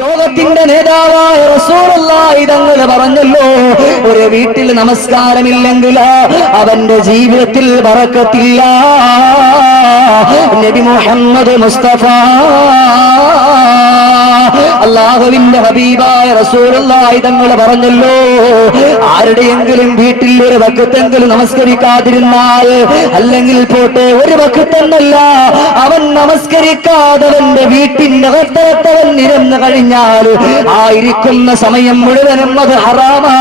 ലോകത്തിന്റെ നേതാവായ റസൂലുള്ളാഹി തങ്ങൾ പറഞ്ഞല്ലോ, ഒരു വീട്ടിൽ നമസ്കാരമില്ലെങ്കിൽ അവന്റെ ജീവിതത്തിൽ ബറക്കത്തില്ല. നബി മുഹമ്മദ് മുസ്തഫ അല്ലാഹുവിന്റെ ഹബീബായ റസൂലുള്ളാഹി തങ്ങൾ പറഞ്ഞല്ലോ, ആരുടെയെങ്കിലും വീട്ടിൽ ഒരു വഖത്തെങ്കിലും നമസ്കരിക്കാതിരുന്നാൽ, അല്ലെങ്കിൽ പോട്ടെ ഒരു വഖത്തെന്നല്ല, അവൻ നമസ്കരിക്കാതവന്റെ വീട്ടിന്റെ അകത്തവൻ നിരന്നു കഴിഞ്ഞാൽ ആയിരിക്കുന്ന സമയം മുഴുവനും അത് ഹറാമാ.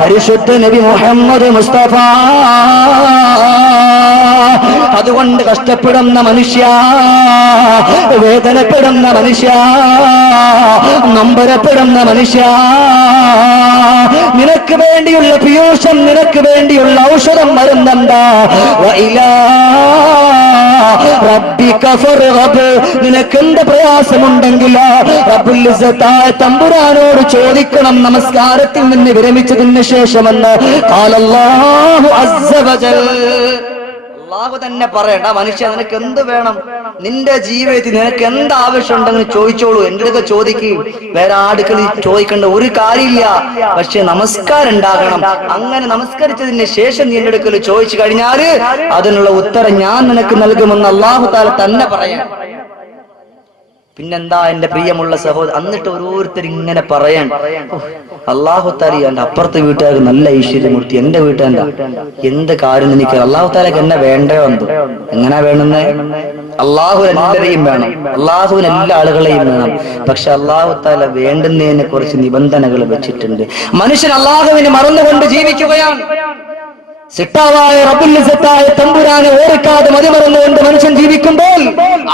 പരിശുദ്ധ നബി മുഹമ്മദ് മുസ്തഫ. അതുകൊണ്ട് കഷ്ടപ്പെടുന്ന മനുഷ്യ, വേദനപ്പെടുന്ന മനുഷ്യ, നൊമ്പരപ്പെടുന്ന മനുഷ്യ, നിനക്ക് വേണ്ടിയുള്ള പീയൂഷം, നിനക്ക് വേണ്ടിയുള്ള ഔഷധം മരുന്നെന്താ? നിനക്ക് എന്ത് പ്രയാസമുണ്ടെങ്കിൽ റബ്ബുൽ ഇസ്സത്തായ തമ്പുരാനോട് ചോദിക്കണം നമസ്കാരത്തിൽ നിന്ന് വിരമിച്ചതിന് ശേഷമെന്ന് ഖാലല്ലാഹു അസ്സ വജൽ. അല്ലാഹു തന്നെ പറയണ്ട, മനുഷ്യ നിനക്ക് എന്ത് വേണം, നിന്റെ ജീവിതത്തിൽ നിനക്ക് എന്ത് ആവശ്യം ഉണ്ടെങ്കിൽ ചോദിച്ചോളൂ, എന്റെ അടുക്ക ചോദിക്കും, വേറെ ആടുക്കൾ ചോദിക്കേണ്ട ഒരു കാര്യമില്ല. പക്ഷെ നമസ്കാരം ഉണ്ടാകണം. അങ്ങനെ നമസ്കരിച്ചതിന് ശേഷം നീ എന്റെ അടുക്കൽ ചോദിച്ചു കഴിഞ്ഞാല് അതിനുള്ള ഉത്തരം ഞാൻ നിനക്ക് നൽകുമെന്ന് അല്ലാഹു തആല തന്നെ പറയാം. പിന്നെന്താ എന്റെ പ്രിയമുള്ള സഹോദരൻ, എന്നിട്ട് ഓരോരുത്തർ ഇങ്ങനെ പറയാൻ, അല്ലാഹു തആല എന്റെ അപ്പുറത്തെ വീട്ടുകാർക്ക് നല്ല ഐശ്വര്യമൂർത്തി, എന്റെ വീട്ടുകാരൻ്റെ എന്ത് കാര്യം എനിക്ക് അല്ലാഹു തആലക്ക് എന്നെ വേണ്ടോ എന്തോ. എങ്ങനെ വേണമെന്ന്? അള്ളാഹു എല്ലാവരെയും വേണം, അള്ളാഹുവിന് എല്ലാ ആളുകളെയും വേണം. പക്ഷെ അല്ലാഹു തആല വേണ്ടുന്നതിനെ കുറിച്ച് നിബന്ധനകൾ വെച്ചിട്ടുണ്ട്. മനുഷ്യൻ അള്ളാഹുവിനെ മറന്നുകൊണ്ട് ജീവിക്കുകയാണ്. സിട്ടാവായ റബ്ബുൽ ഇസ്സത്തായ തമ്പുരാനെ ഓർക്കാതെ മതിമറന്നുകൊണ്ട് മനുഷ്യൻ ജീവിക്കുമ്പോൾ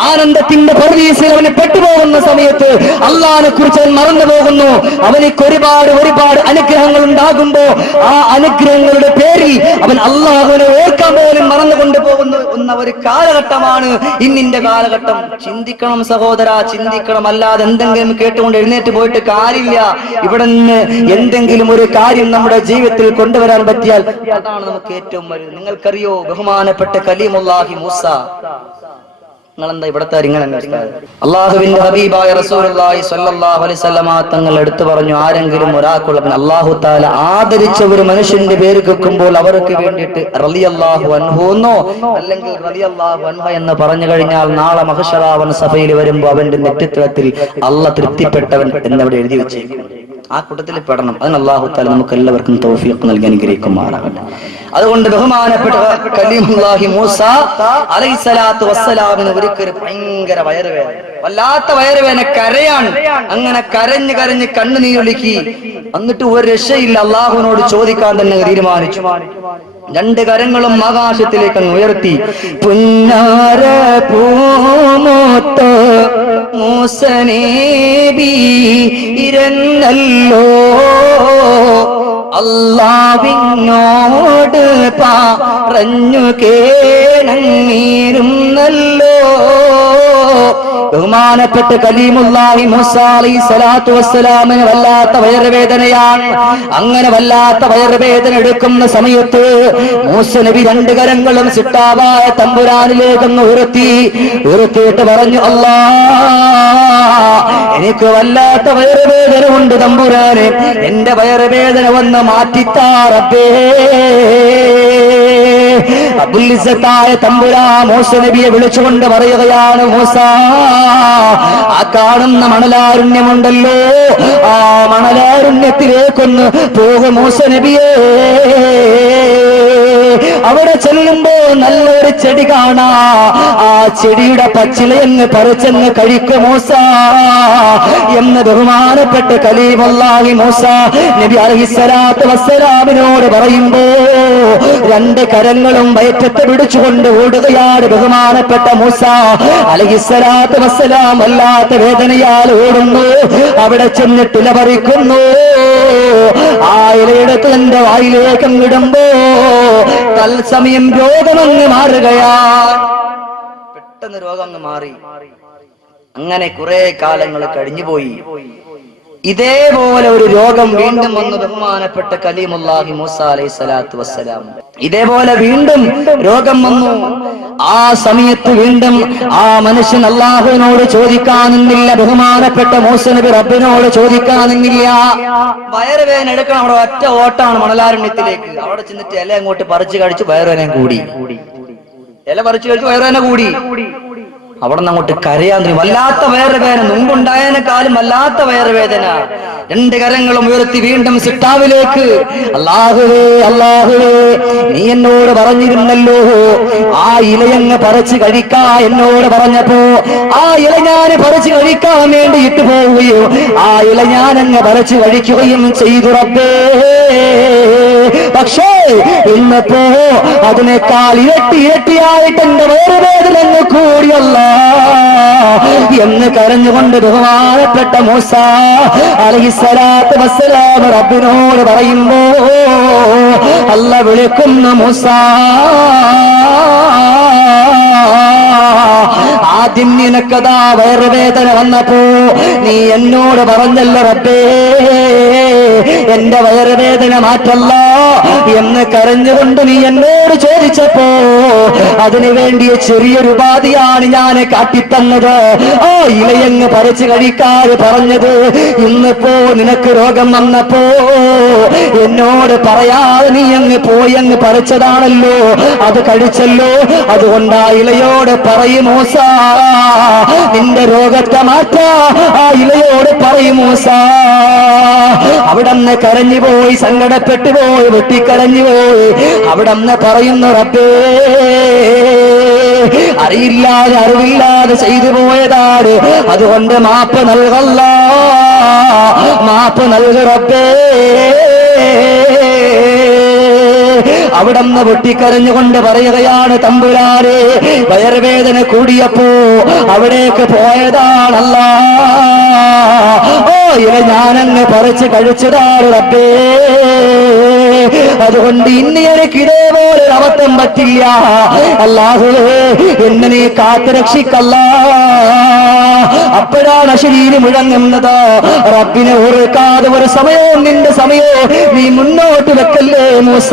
ആനന്ദത്തിന്റെ പർദീസിൽ അവന് പെട്ടുപോകുന്ന സമയത്ത് അള്ളാഹിനെ കുറിച്ച് അവൻ മറന്നു പോകുന്നു. അവനിക്ക് ഒരുപാട് അനുഗ്രഹങ്ങൾ ഉണ്ടാകുമ്പോ ആ അനുഗ്രഹങ്ങളുടെ പേരിൽ അവൻ അള്ളാഹുവിനെ ഓർക്കാൻ പോലും മറന്നുകൊണ്ട് പോകുന്ന ഒരു കാലഘട്ടമാണ് ഇന്നിന്റെ കാലഘട്ടം. ചിന്തിക്കണം സഹോദര, ചിന്തിക്കണം. അല്ലാതെ എന്തെങ്കിലും കേട്ടുകൊണ്ട് എഴുന്നേറ്റ് പോയിട്ട് കാര്യമില്ല. ഇവിടെ നിന്ന് എന്തെങ്കിലും ഒരു കാര്യം നമ്മുടെ ജീവിതത്തിൽ കൊണ്ടുവരാൻ പറ്റിയാൽ അതാണ് നമുക്ക് ഏറ്റവും വലുത്. നിങ്ങൾക്കറിയോ ബഹുമാനപ്പെട്ട കലീമുല്ലാഹി മൂസ, നിങ്ങളെന്താ ഇവിടത്തെ അള്ളാഹുവിന്റെ ഹബീബായ റസൂലുള്ളാഹി സ്വല്ലല്ലാഹു അലൈഹി വസല്ലമ തങ്ങൾ എടുത്തു പറഞ്ഞു, ആരെങ്കിലും ഒരാൾക്കുള്ള അല്ലാഹു തആല ആദരിച്ച ഒരു മനുഷ്യന്റെ പേര് കേൾക്കുമ്പോൾ അവർക്ക് വേണ്ടിയിട്ട് റളിയല്ലാഹു അൻഹു എന്നോ അല്ലെങ്കിൽ റളിയല്ലാഹു അൻഹ എന്ന് പറഞ്ഞു കഴിഞ്ഞാൽ നാളെ മഹ്ശറാവൻ സഭയിൽ വരുമ്പോൾ അവന്റെ നെറ്റിത്തളത്തിൽ അല്ലാഹ് തൃപ്തിപ്പെട്ടവൻ എന്നവിടെ എഴുതി വെച്ചേക്കും. ആ കൂട്ടത്തിൽ പെടണം. അതിന് അല്ലാഹു തആല നമുക്ക് എല്ലാവർക്കും തൗഫീഖ് നൽകി അനുഗ്രഹിക്കുമാറാകട്ടെ. അതുകൊണ്ട് ബഹുമാനപ്പെട്ട കലീമുല്ലാഹി മൂസ അലൈഹിസ്സലാത്തു വസ്സലാമിന് ഒരിക്കലും ഭയങ്കര വയറുവേദന, വല്ലാത്ത വയറുവേദന, കരയാണ്. അങ്ങനെ കരഞ്ഞ് കണ്ണുനീരൊഴുക്കി. എന്നിട്ട് ഒരു രക്ഷയില്ല, അള്ളാഹുവിനോട് ചോദിക്കാൻ തന്നെ തീരുമാനിച്ചു. രണ്ട് കരങ്ങളും ആകാശത്തിലേക്ക് അങ്ങ് ഉയർത്തി, പുന്നാര പൂമൂത്ത് മൂസ നബി ഇരുന്നല്ലോ, അല്ലാഹുവിനോട് പറഞ്ഞു കേണങ്ങിരുന്നല്ലോ. ബഹുമാനപ്പെട്ട കലീമുല്ലാഹി മൂസ അലൈഹിസ്സലാത്തു വസ്സലാമിന് വല്ലാത്ത വയറുവേദനയാണ്. അങ്ങനെ വല്ലാത്ത വയറുവേദന എടുക്കുന്ന സമയത്ത് മൂസ നബി രണ്ട് കരങ്ങളും സിട്ടാവായ തമ്പുരാനിലേക്കൊന്ന് ഉയർത്തിയിട്ട് പറഞ്ഞു, എനിക്ക് വല്ലാത്ത വയറുവേദന ഉണ്ട് തമ്പുരാനെ, എന്റെ വയറുവേദന വന്ന് മാറ്റിത്താ റബ്ബേ. റബ്ബുൽ ഇസ്സത്തായ തമ്പുരാൻ മൂസ നബിയെ വിളിച്ചുകൊണ്ട് പറയുകയാണ്, മൂസ, ആ കാണുന്ന മണലാരുണ്യമുണ്ടല്ലോ, ആ മണലാരുണ്യത്തിലേക്കൊന്ന് പോകും മൂസ നബിയേ. അവിടെ ചെല്ലുമ്പോ നല്ലൊരു ചെടി കാണാ, ആ ചെടിയുടെ പച്ചിലയെന്ന് പറിച്ചെന്ന് കഴിക്കും മൂസ എന്ന് ബഹുമാനപ്പെട്ട കലീമുല്ലാഹി മൂസ നബി അലൈഹിസ്സലാത്തു വസ്സലാമിനോട് പറയുമ്പോ രണ്ട് കരങ്ങളും വയറ്റത്ത് പിടിച്ചുകൊണ്ട് ഓടുകയാണ് ബഹുമാനപ്പെട്ട മൂസ അലൈഹിസ്സലാത്തു വസ്സലാം. വല്ലാത്ത വേദനയാൽ ഓടുന്നു. അവിടെ ചെന്നിട്ട് ഇല പറിക്കുന്നു. ആ ഇലയെടുത്ത് തന്റെ വായിലേക്ക് അങ്ങിടുമ്പോ തത്സമയം രോഗമങ്ങ് മാറുകയാണ്. പെട്ടെന്ന് രോഗം അങ്ങ് മാറി. അങ്ങനെ കുറെ കാലങ്ങൾ കഴിഞ്ഞുപോയി. ഇതേപോലെ ഒരു രോഗം വീണ്ടും വന്നു ബഹുമാനപ്പെട്ട കലീമുല്ലാഹി മൂസ അലൈഹിസ്സലാത്തു വസ്സലാം. ഇതേപോലെ വീണ്ടും രോഗം വന്നു. ആ സമയത്ത് വീണ്ടും ആ മനുഷ്യൻ അള്ളാഹുവിനോട് ചോദിക്കാനില്ല, ബഹുമാനപ്പെട്ട മൂസ നബി റബ്ബിനോട് ചോദിക്കാനില്ല. വയറുവേദന എടുക്കണം, അവിടെ ഒറ്റ ഓട്ടാണ് മണലാരണ്യത്തിലേക്ക്. അവിടെ ചെന്നിട്ട് ഇല അങ്ങോട്ട് പറിച്ചു കഴിച്ചു, വയറുവേദന കൂടി. ഇല പറിച്ചു കഴിച്ചു, വയറുവേദന കൂടി. അവിടെ നിന്ന് അങ്ങോട്ട് കരയാൻ തുടങ്ങി. വല്ലാത്ത വയറുവേദന, മുമ്പുണ്ടായതിനേക്കാളും വല്ലാത്ത വയറുവേദന. രണ്ട് കരങ്ങളും ഉയർത്തി വീണ്ടും സിട്ടാവിലേക്ക്, അല്ലാഹുവേ അല്ലാഹുവേ, നീ എന്നോട് പറഞ്ഞിരുന്നല്ലോ ആ ഇലയങ്ങ് പറിച്ചു കഴിക്കാ എന്നോട് പറഞ്ഞപ്പോ ആ ഇല ഞാൻ പറിച്ചു കഴിക്കാൻ വേണ്ടി ഇട്ടു പോവുകയോ ആ ഇല ഞാനങ്ങ് പറിച്ചു കഴിക്കുകയും ചെയ്തു റബ്ബേ. പക്ഷേ ഇന്നപ്പോ അതിനേക്കാൾ ഇരട്ടിയായിട്ട് എന്റെ വയറുവേദന അങ്ങ് കൂടിയല്ല എന്ന് കരഞ്ഞുകൊണ്ട് ബഹുമാനപ്പെട്ട മൂസ അലൈഹിസ്സലാത്തു വസ്സലാം റബ്ബിനോട് പറയുമ്പോ അല്ലാഹ് വിളിക്കുന്ന മൂസ, ആദ്യം നിനക്കതാ വയറുവേദന വന്നപ്പോ നീ എന്നോട് പറഞ്ഞല്ല റബ്ബേ എന്റെ വയറുവേദന മാറ്റല്ല എന്ന് കരഞ്ഞുകൊണ്ട് നീ എന്നോട് ചോദിച്ചപ്പോ അതിനു വേണ്ടിയ ചെറിയൊരു ഉപാധിയാണ് ഞാൻ കാട്ടിത്തന്നത്. ആ ഇലയങ്ങ് പറിച്ചു കഴിക്കാതെ പറഞ്ഞത്. ഇന്നിപ്പോ നിനക്ക് രോഗം വന്നപ്പോ എന്നോട് പറയാതെ നീ അങ്ങ് പോയി അങ്ങ് പറിച്ചതാണല്ലോ, അത് കഴിച്ചല്ലോ. അതുകൊണ്ട് ആ ഇലയോട് പറയും മൂസ, നിന്റെ രോഗത്തെ മാറ്റാ ആ ഇലയോട് പറയും മൂസ. അവിടന്ന് കരഞ്ഞുപോയി, സങ്കടപ്പെട്ടു പോയി, വെട്ടിക്കരഞ്ഞുപോയി. അവിടന്ന് പറയുന്നു റബ്ബേ അറിയില്ലാതെ അറിവില്ലാതെ ചെയ്തു പോയതാണ്, അതുകൊണ്ട് മാപ്പ് നൽകല്ല, മാപ്പ് നൽക റബ്ബേ. അവിടന്ന് പൊട്ടിക്കരഞ്ഞുകൊണ്ട് പറയുകയാണ്, തമ്പുരാനെ വയറുവേദന കൂടിയപ്പോ അവിടേക്ക് പോയതാണല്ല, ഓ ഇല ഞാനങ്ങ് പറിച്ച് കഴിച്ചതാണ് റബ്ബേ. അതുകൊണ്ട് ഇന്ന് എനിക്ക് ഇതേപോലെ അബദ്ധം പറ്റില്ല. അല്ലാഹുവേ എന്നെ നീ കാത്തുരക്ഷിക്കല്ല. അപ്പോഴാണ് ശരീരം മുഴങ്ങുന്നത്. റബ്ബിനെ ഓർക്കാതെ ഒരു സമയവും നിന്റെ സമയവും നീ മുന്നോട്ട് വെക്കല്ലേ മൂസ.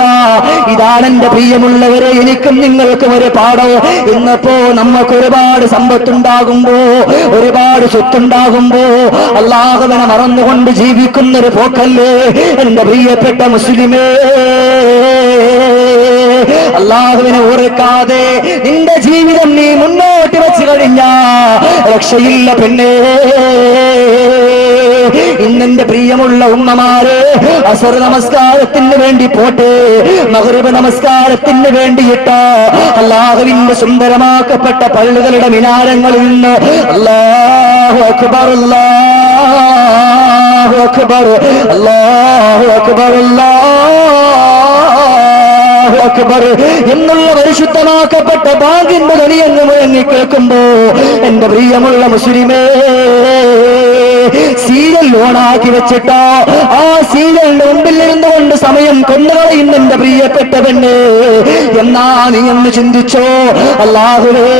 ഇതാണ് എന്റെ പ്രിയമുള്ളവരെ, എനിക്കും നിങ്ങൾക്കും ഒരു പാഠം. ഇന്നിപ്പോ നമുക്ക് ഒരുപാട് സമ്പത്തുണ്ടാകുമ്പോ, ഒരുപാട് സ്വത്തുണ്ടാകുമ്പോ അല്ലാഹുവിനെ മറന്നുകൊണ്ട് ജീവിക്കുന്നൊരു പോക്കല്ലേ എന്റെ പ്രിയപ്പെട്ട മുസ്ലിമേ. അല്ലാഹുവിനെ ഓർക്കാതെ നിന്റെ ജീവിതം നീ മുന്നോട്ട് വെച്ച് കഴിഞ്ഞാ രക്ഷയില്ല പെണ്ണേ. ഇന്നെന്റെ പ്രിയമുള്ള ഉമ്മമാരെ അസർ നമസ്കാരത്തിന് വേണ്ടി പോട്ടെ, മഗ്രിബ് നമസ്കാരത്തിന് വേണ്ടിയിട്ട് അല്ലാഹുവിന്റെ സുന്ദരമാക്കപ്പെട്ട പള്ളികളുടെ മിനാരങ്ങളിൽ നിന്ന് അല്ലാഹു അക്ബർ അല്ലാഹു അക്ബർ അല്ലാഹു അക്ബർ അല്ലാഹു അക്ബർ എന്നുള്ള പരിശുദ്ധമാക്കപ്പെട്ട ബാങ്കിന്റെ ധ്വനിയെന്ന് മുഴങ്ങി കേൾക്കുമ്പോ എന്റെ പ്രിയമുള്ള മുസ്ലിമേ, സീരിയൽ ഓണാക്കി വെച്ചിട്ടോ ആ സീരിയലിന്റെ മുമ്പിൽ ഇരുന്നുകൊണ്ട് സമയം കൊണ്ടുകളയുന്ന എന്റെ പ്രിയപ്പെട്ട പെണ്ണ്, എന്നാ നീ ഒന്ന് ചിന്തിച്ചോ. അല്ലാഹുവേ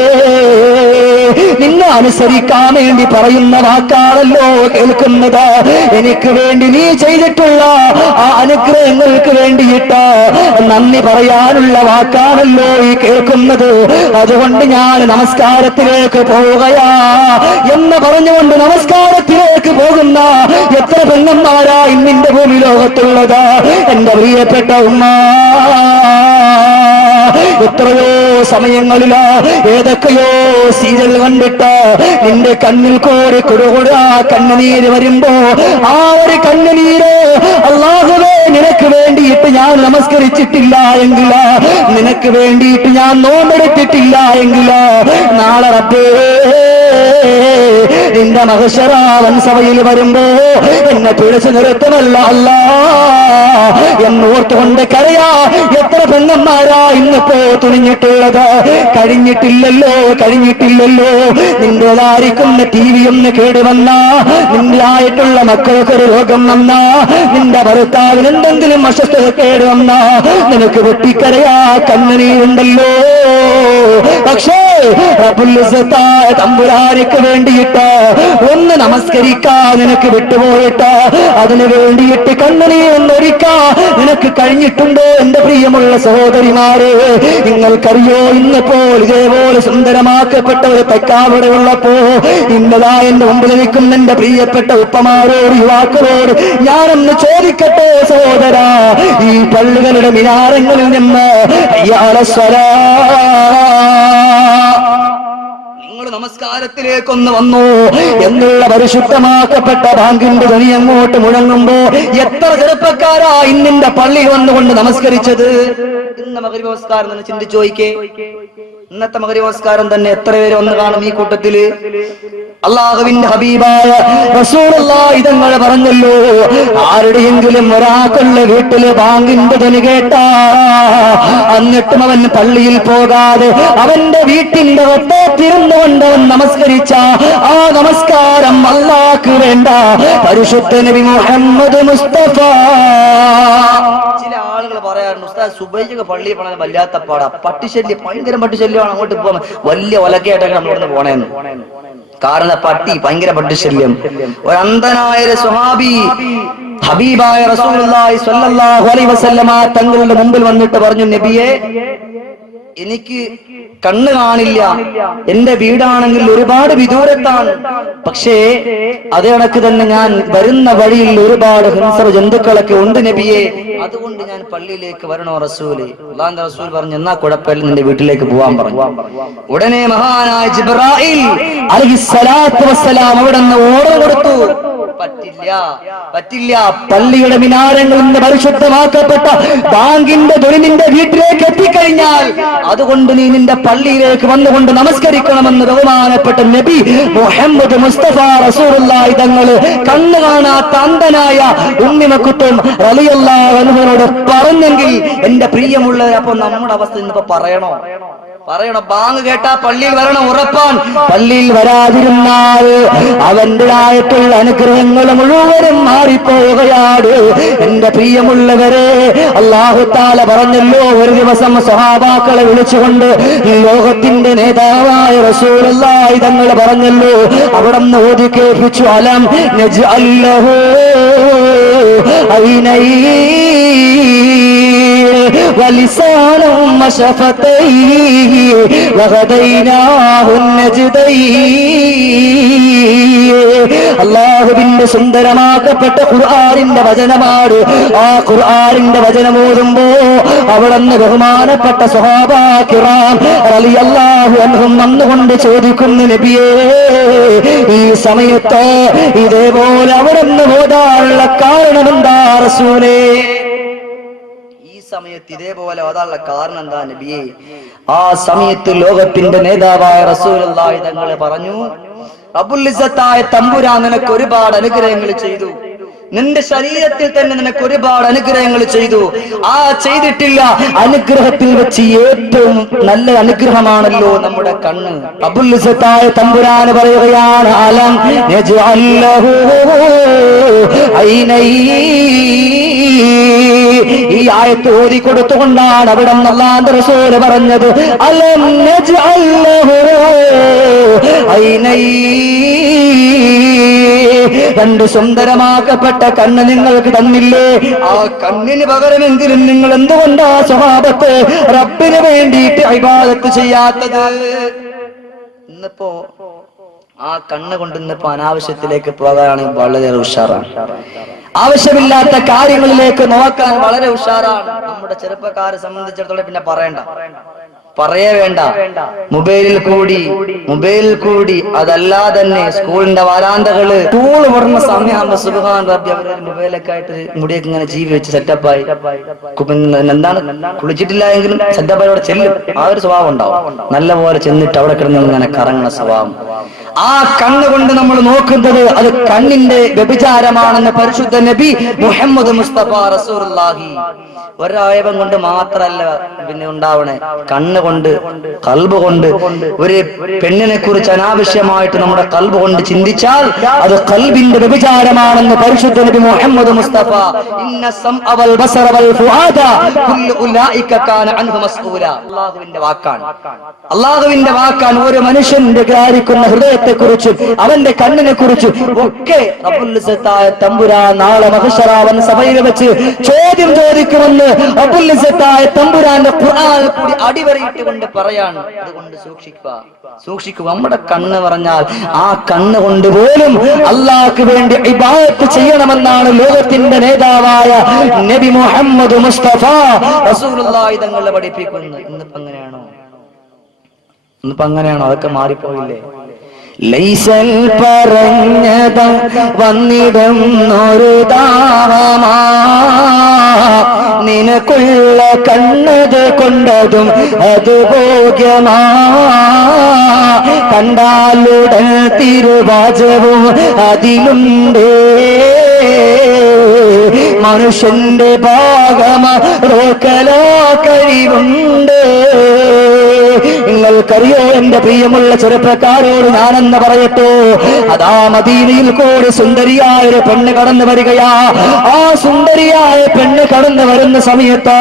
നിന്നെ അനുസരിക്കാൻ വേണ്ടി പറയുന്ന വാക്കാണല്ലോ കേൾക്കുന്നത്. എനിക്ക് വേണ്ടി നീ ചെയ്തിട്ടുള്ള ആ അനുഗ്രഹങ്ങൾക്ക് വേണ്ടിയിട്ട് നന്ദി പറയാനുള്ള വാക്കാണല്ലോ ഈ കേൾക്കുന്നത്. അതുകൊണ്ട് ഞാൻ നമസ്കാരത്തിലേക്ക് പോവുകയാ എന്ന് പറഞ്ഞുകൊണ്ട് നമസ്കാരത്തിലേക്ക് പോകുന്ന എത്ര പെണ്ണന്മാരാ ഇന്നിന്റെ ഭൂമി ലോകത്തുള്ളത് എന്റെ പ്രിയപ്പെട്ട ഉമ്മ. എത്രയോ സമയങ്ങളില് ഏതൊക്കെയോ സീരിയൽ കണ്ടിട്ട് നിന്റെ കണ്ണിൽ കോരി കുടുകൂടാ കണ്ണുനീര് വരുമ്പോ ആ ഒരു കണ്ണുനീര് അല്ലാഹുവേ നിനക്ക് വേണ്ടിയിട്ട് ഞാൻ നമസ്കരിച്ചിട്ടില്ല എങ്കിൽ, നിനക്ക് വേണ്ടിയിട്ട് ഞാൻ നോമ്പെടുത്തിട്ടില്ല എങ്കിൽ നാളെ റബ്ബേ നിന്റെ മഹ്ശറാവൻ സഭയിൽ വരുമ്പോ എന്നെ പിടിച്ചു നിർത്തുമല്ല അല്ലാ എന്നോർത്തുകൊണ്ട് കരയാ എത്ര പെണ്ണന്മാരാ ഇന്നിപ്പോ തുണിഞ്ഞിട്ടുള്ളത്. കഴിഞ്ഞിട്ടില്ലല്ലോ കഴിഞ്ഞിട്ടില്ലല്ലോ. നിന്റേതായിരിക്കുന്ന ടി വി ഒന്ന് കേടുവന്ന, നിന്റെ ആയിട്ടുള്ള മക്കൾക്കൊരു രോഗം വന്ന, നിന്റെ ഭർത്താവിന് എന്തെങ്കിലും അസ്വസ്ഥത കേടുവന്ന നിനക്ക് വെട്ടിക്കരയാ കണ്ണുനീരുണ്ടല്ലോ. പക്ഷേ റബ്ബുൽ ഇസ്സത്തായ തമ്പുരാൻ ആരാധനയ്ക്ക് വേണ്ടിയിട്ട് ഒന്ന് നമസ്കരിക്കാൻ നിനക്ക് വിട്ടുപോയിട്ട് അതിനു വേണ്ടിയിട്ട് കണ്ണുനീരൊന്നൊരിക്കാ നിനക്ക് കഴിഞ്ഞിട്ടുണ്ടോ എന്റെ പ്രിയമുള്ള സഹോദരിമാരെ? നിങ്ങൾക്കറിയോ, ഇന്നിപ്പോൾ ഇതേപോലെ സുന്ദരമാക്കപ്പെട്ട ഒരു തെക്കാവിടെ ഉള്ളപ്പോ ഇന്നതാ എന്റെ മുമ്പിൽ നിൽക്കുന്ന എന്റെ പ്രിയപ്പെട്ട ഉപ്പമാരോട് യുവാക്കളോട് ഞാനൊന്ന് ചോദിക്കട്ടെ സഹോദരാ, ഈ പള്ളികളുടെ മിനാരങ്ങളിൽ നിന്ന് നിങ്ങൾ നമസ്കാരത്തിലേക്കൊന്ന് വന്നു എന്നുള്ള പരിശുദ്ധമാക്കപ്പെട്ട ബാങ്കിന്റെ ധ്വനി അങ്ങോട്ട് മുഴങ്ങുമ്പോ എത്ര ചെറുപ്പക്കാരാ ഇന്നിന്റെ പള്ളിയിൽ വന്നുകൊണ്ട് നമസ്കരിച്ചത്? ഇന്ന് മഗ്‌രിബ് നമസ്കാരം തന്നെ ചിന്തിച്ചു നോക്കിക്കേ. ഇന്നത്തെ മഗ്‌രിബ് നമസ്കാരം തന്നെ എത്ര പേര് വന്ന് കാണും ഈ കൂട്ടത്തില്? അള്ളാഹുവിന്റെ ഹബീബായ റസൂലുള്ളാഹി തങ്ങൾ പറഞ്ഞല്ലോ, ആരുടെയെങ്കിലും ഒരാൾക്കുള്ള വീട്ടില് ബാങ്കിന്റെ ധ്വനി കേട്ടാ എന്നിട്ടും അവൻ പള്ളിയിൽ പോകാതെ അവന്റെ വീട്ടിന്റെ ഒട്ടത്തിരുന്നുകൊണ്ട് അവൻ നമസ്കരിച്ച ആ നമസ്കാരം അല്ലാഹ്ക്ക് വേണ്ട പരിശുദ്ധ നബി മുഹമ്മദ് മുസ്തഫ. ചില ആളുകൾ പറയാറുണ്ട്, ഉസ്താദ് സുബൈക്ക് പള്ളിയിൽ പോകാൻ വല്ലാത്ത പാടാ, പട്ടിശല്യം, ഭയങ്കര പട്ടിശല്യമാണ്, അങ്ങോട്ട് പോകാൻ വലിയ ഒലക്കയായിട്ടൊക്കെ നമ്മളിവിടെ പോണേന്ന്. കാരണം പട്ടി ഭയങ്കര പട്ടിശല്യം. ഒരു അന്ധനായ സ്വഹാബി ഹബീബായ റസൂലുള്ളാഹി സ്വല്ലല്ലാഹു അലൈഹി വസല്ലമ തങ്ങളുടെ മുമ്പിൽ വന്നിട്ട് പറഞ്ഞു, നബിയെ, എനിക്ക് കണ്ണ് കാണില്ല, എന്റെ വീടാണെങ്കിൽ ഒരുപാട് വിദൂരത്താണ്, പക്ഷേ അതേ കണക്ക് തന്നെ ഞാൻ വരുന്ന വഴിയിൽ ഒരുപാട് ഹിംസ്ര ജന്തുക്കളൊക്കെ ഉണ്ട് നബിയെ, അതുകൊണ്ട് ഞാൻ പള്ളിയിലേക്ക് വരണോ റസൂല്? അല്ലാഹുവിന്റെ റസൂൽ പറഞ്ഞു, എന്നാ കുഴപ്പമില്ല, നിന്റെ വീട്ടിലേക്ക് പോവാൻ പറഞ്ഞു. ഉടനെ മഹാനായ ജിബ്രായിൽ അലൈഹിസ്സലാത്തു വസ്സലാം അവിടെ നിന്ന് ഓർഡർ കൊടുത്തു, പറ്റില്ല, പറ്റില്ല, പള്ളിയുടെ മിനാരങ്ങളിൽ നിന്ന് പരിശുദ്ധമാക്കപ്പെട്ട ബാങ്കിന്റെ ധ്വനി നിന്റെ വീട്ടിലേക്ക് എത്തിക്കഴിഞ്ഞാൽ അതുകൊണ്ട് നീ നിന്റെ പള്ളിയിലേക്ക് വന്നുകൊണ്ട് നമസ്കരിക്കണമെന്ന് ബഹുമാനപ്പെട്ട നബി മുഹമ്മദ് മുസ്തഫ റസൂലുള്ളാഹി തങ്ങൾ കണ്ണു കാണാത്ത അന്ധനായ ഉമ്മി മക്തും റളിയല്ലാഹു അൻഹുവിനോട് പറഞ്ഞെങ്കിൽ എന്റെ പ്രിയമുള്ളവർ, അപ്പൊ നമ്മുടെ അവസ്ഥ ഇന്നിപ്പോ പറയണോ? ബാങ്ക് കേട്ടാ പള്ളിയിൽ വരണം, ഉറപ്പാൻ. പള്ളിയിൽ വരാതിരുന്നാൽ അവന്റേതായിട്ടുള്ള അനുഗ്രഹങ്ങൾ മുഴുവനും മാറിപ്പോവുകയാണ്. എന്റെ പ്രിയമുള്ളവരെ, അല്ലാഹു തആല പറഞ്ഞല്ലോ, ഒരു ദിവസം സ്വഹാബാക്കളെ വിളിച്ചുകൊണ്ട് ഈ ലോകത്തിന്റെ നേതാവായ റസൂലുള്ളാഹി തങ്ങൾ പറഞ്ഞല്ലോ, അവിടുന്ന് ഓതി കേൾപ്പിച്ചു, അലം നജ്അൽ ലഹു ഐനൈൻ വലിസാനം വശഫതൈൻ വഹദൈനാഹു നജ്ദൈൻ. അല്ലാഹുവിന്റെ സുന്ദരമാക്കപ്പെട്ട ഖുർആനിന്റെ വചനമാണ്. ആ ഖുർആനിന്റെ വചനം ഓതുമ്പോ അവിടുന്ന് ബഹുമാനപ്പെട്ട സ്വഹാബാ കിറാം റളിയല്ലാഹു അൻഹും വന്നുകൊണ്ട് ചോദിക്കുന്നു, നബിയേ, ഈ സമയത്ത് ഇതേപോലെ അവിടുന്ന് ഓതാനുള്ള കാരണമെന്താ റസൂലേ? സമയത്ത് ഇതേപോലെ ഓതാനുള്ള കാരണം എന്താ നബിയെ? ആ സമയത്ത് ലോകത്തിന്റെ നേതാവായ റസൂലുള്ളാഹി തങ്ങൾ പറഞ്ഞു, റബ്ബുൽ ഇസ്സത്തായ തമ്പുരാൻ നിനക്ക് ഒരുപാട് അനുഗ്രഹങ്ങൾ ചെയ്തു, നിന്റെ ശരീരത്തിൽ തന്നെ നിനക്ക് ഒരുപാട് അനുഗ്രഹങ്ങൾ ചെയ്തു. ആ ചെയ്തിട്ടില്ല അനുഗ്രഹത്തിൽ വെച്ച് ഏറ്റവും നല്ല അനുഗ്രഹമാണല്ലോ നമ്മുടെ കണ്ണ്. റബ്ബുൽ ഇസ്സത്തായ തമ്പുരാൻ പറയുകയാണ്, അലം നജ്അൽ ലഹു ഐനൈൻ. ഈ ആയത്ത് ഓതി കൊടുത്തുകൊണ്ടാണ് അവിടെ അല്ലാഹുവിന്റെ റസൂൽ പറഞ്ഞത്, അലം നജ്അൽ ലഹു ഐനൈൻ. രണ്ട് സുന്ദരമാക്കപ്പെട്ട കണ്ണ് നിങ്ങൾക്ക് തന്നില്ലേ? ആ കണ്ണിന് പകരമെങ്കിലും നിങ്ങൾ എന്തുകൊണ്ടാ സ്വഹാബത്ത് റബ്ബിന് വേണ്ടിയിട്ട് ഇബാദത്ത് ചെയ്യാത്തത്? ഇന്നിപ്പോ ആ കണ്ണ് കൊണ്ട് ഇന്നിപ്പോ അനാവശ്യത്തിലേക്ക് പോകാനാണ് വളരെ ഉഷാറാണ്. ആവശ്യമില്ലാത്ത കാര്യങ്ങളിലേക്ക് നോക്കാൻ വളരെ ഉഷാറാണ്. നമ്മുടെ ചെറുപ്പക്കാരെ സംബന്ധിച്ചിടത്തോളം പിന്നെ പറയേ വേണ്ട. മൊബൈലിൽ കൂടി അതല്ലാതെ തന്നെ സ്കൂളിന്റെ വാരാന്തകള്, സ്കൂൾ പറഞ്ഞ സമയമാകുമ്പോ സുബ്ഹാൻ റബ്ബി അവരൊരു മൊബൈലൊക്കെ ആയിട്ട് മുടിയൊക്കെ ഇങ്ങനെ ജീവി വെച്ച് സെറ്റപ്പായി, എന്താണ് കുളിച്ചിട്ടില്ല എങ്കിലും സെറ്റപ്പായി അവിടെ ചെല്ലും. ആ ഒരു സ്വഭാവം ഉണ്ടാവും. നല്ല പോലെ ചെന്നിട്ട് അവിടെ കിടന്ന് ഇങ്ങനെ കറങ്ങുന്ന സ്വഭാവം. ആ കണ്ണുകൊണ്ട് നമ്മൾ നോക്കുന്നത് അത് കണ്ണിന്റെ വ്യഭിചാരമാണെന്ന് പരിശുദ്ധ നബി മുഹമ്മദ് മുസ്തഫ റസൂലുള്ളാഹി. ഒരവയവം കൊണ്ട് മാത്രല്ല പിന്നെ ഉണ്ടാവണേ, കണ്ണുകൊണ്ട്, ഖൽബ് കൊണ്ട്. ഒരു പെണ്ണിനെ കുറിച്ച് അനാവശ്യമായിട്ട് നമ്മുടെ ഖൽബ് കൊണ്ട് ചിന്തിച്ചാൽ അത് ഖൽബിന്റെ വ്യഭിചാരമാണെന്ന് പരിശുദ്ധ നബി മുഹമ്മദ് മുസ്തഫ. ഇന്ന സംഅ വൽ ബസറ വൽ ഫുആദ കുല്ലു ഉലൈക കാന അൻഹു മസ്ഊല. അല്ലാഹുവിന്റെ വാക്കാണ്. ഒരു മനുഷ്യന്റെ ഗ്രാഹിക്കുന്ന ഹൃദയത്തെ ലോകത്തെ കുറിച്ചും അവന്റെ കണ്ണിനെ കുറിച്ചും ഒക്കെ റബ്ബുൽ ഇസ്സത്തായ തമ്പുരാൻ നാളെ മഹ്ശറ അവൻ സഭയിൽ വെച്ച് ചോദ്യം ചോദിക്കുമെന്ന് റബ്ബുൽ ഇസ്സത്തായ തമ്പുരാന്റെ ഖുർആനിൽ കൂടി അടിവരയിട്ടുകൊണ്ട് പറയാണ്. അതുകൊണ്ട് സൂക്ഷിക്കുക. നമ്മുടെ കണ്ണ് പറഞ്ഞാൽ ആ കണ്ണ് കൊണ്ട് പോലും അല്ലാഹുവിന് വേണ്ടി ഇബാദത്ത് ചെയ്യണമെന്നാണ് ലോകത്തിന്റെ നേതാവായ നബി മുഹമ്മദ് മുസ്തഫ റസൂലുള്ളാഹി തങ്ങളെ പഠിപ്പിക്കുന്നത്. ഇന്നിപ്പോ അങ്ങനെയാണോ? അതൊക്കെ മാറിപ്പോയില്ലേ? ലൈസൽ പറഞ്ഞതും വന്നിടുന്നൊരു ദാഹമാ നിനക്കുള്ള കണ്ണത് കൊണ്ടതും അത് ഭോഗ്യമാ കണ്ടാലുടൻ തിരുവാചവും അതിലുണ്ടേ മനുഷ്യന്റെ ഭാഗമാ റോക്കലോ കഴിവുണ്ട്. നിങ്ങൾക്കറിയോ എന്റെ പ്രിയമുള്ള ചെറുപ്പക്കാരോട് ഞാനെന്ന് പറയട്ടോ, അതാ മദീനയിൽ കൂടി സുന്ദരിയായ ഒരു പെണ്ണ് കടന്നു വരികയാ. ആ സുന്ദരിയായ പെണ്ണ് കടന്നു വരുന്ന സമയത്ത്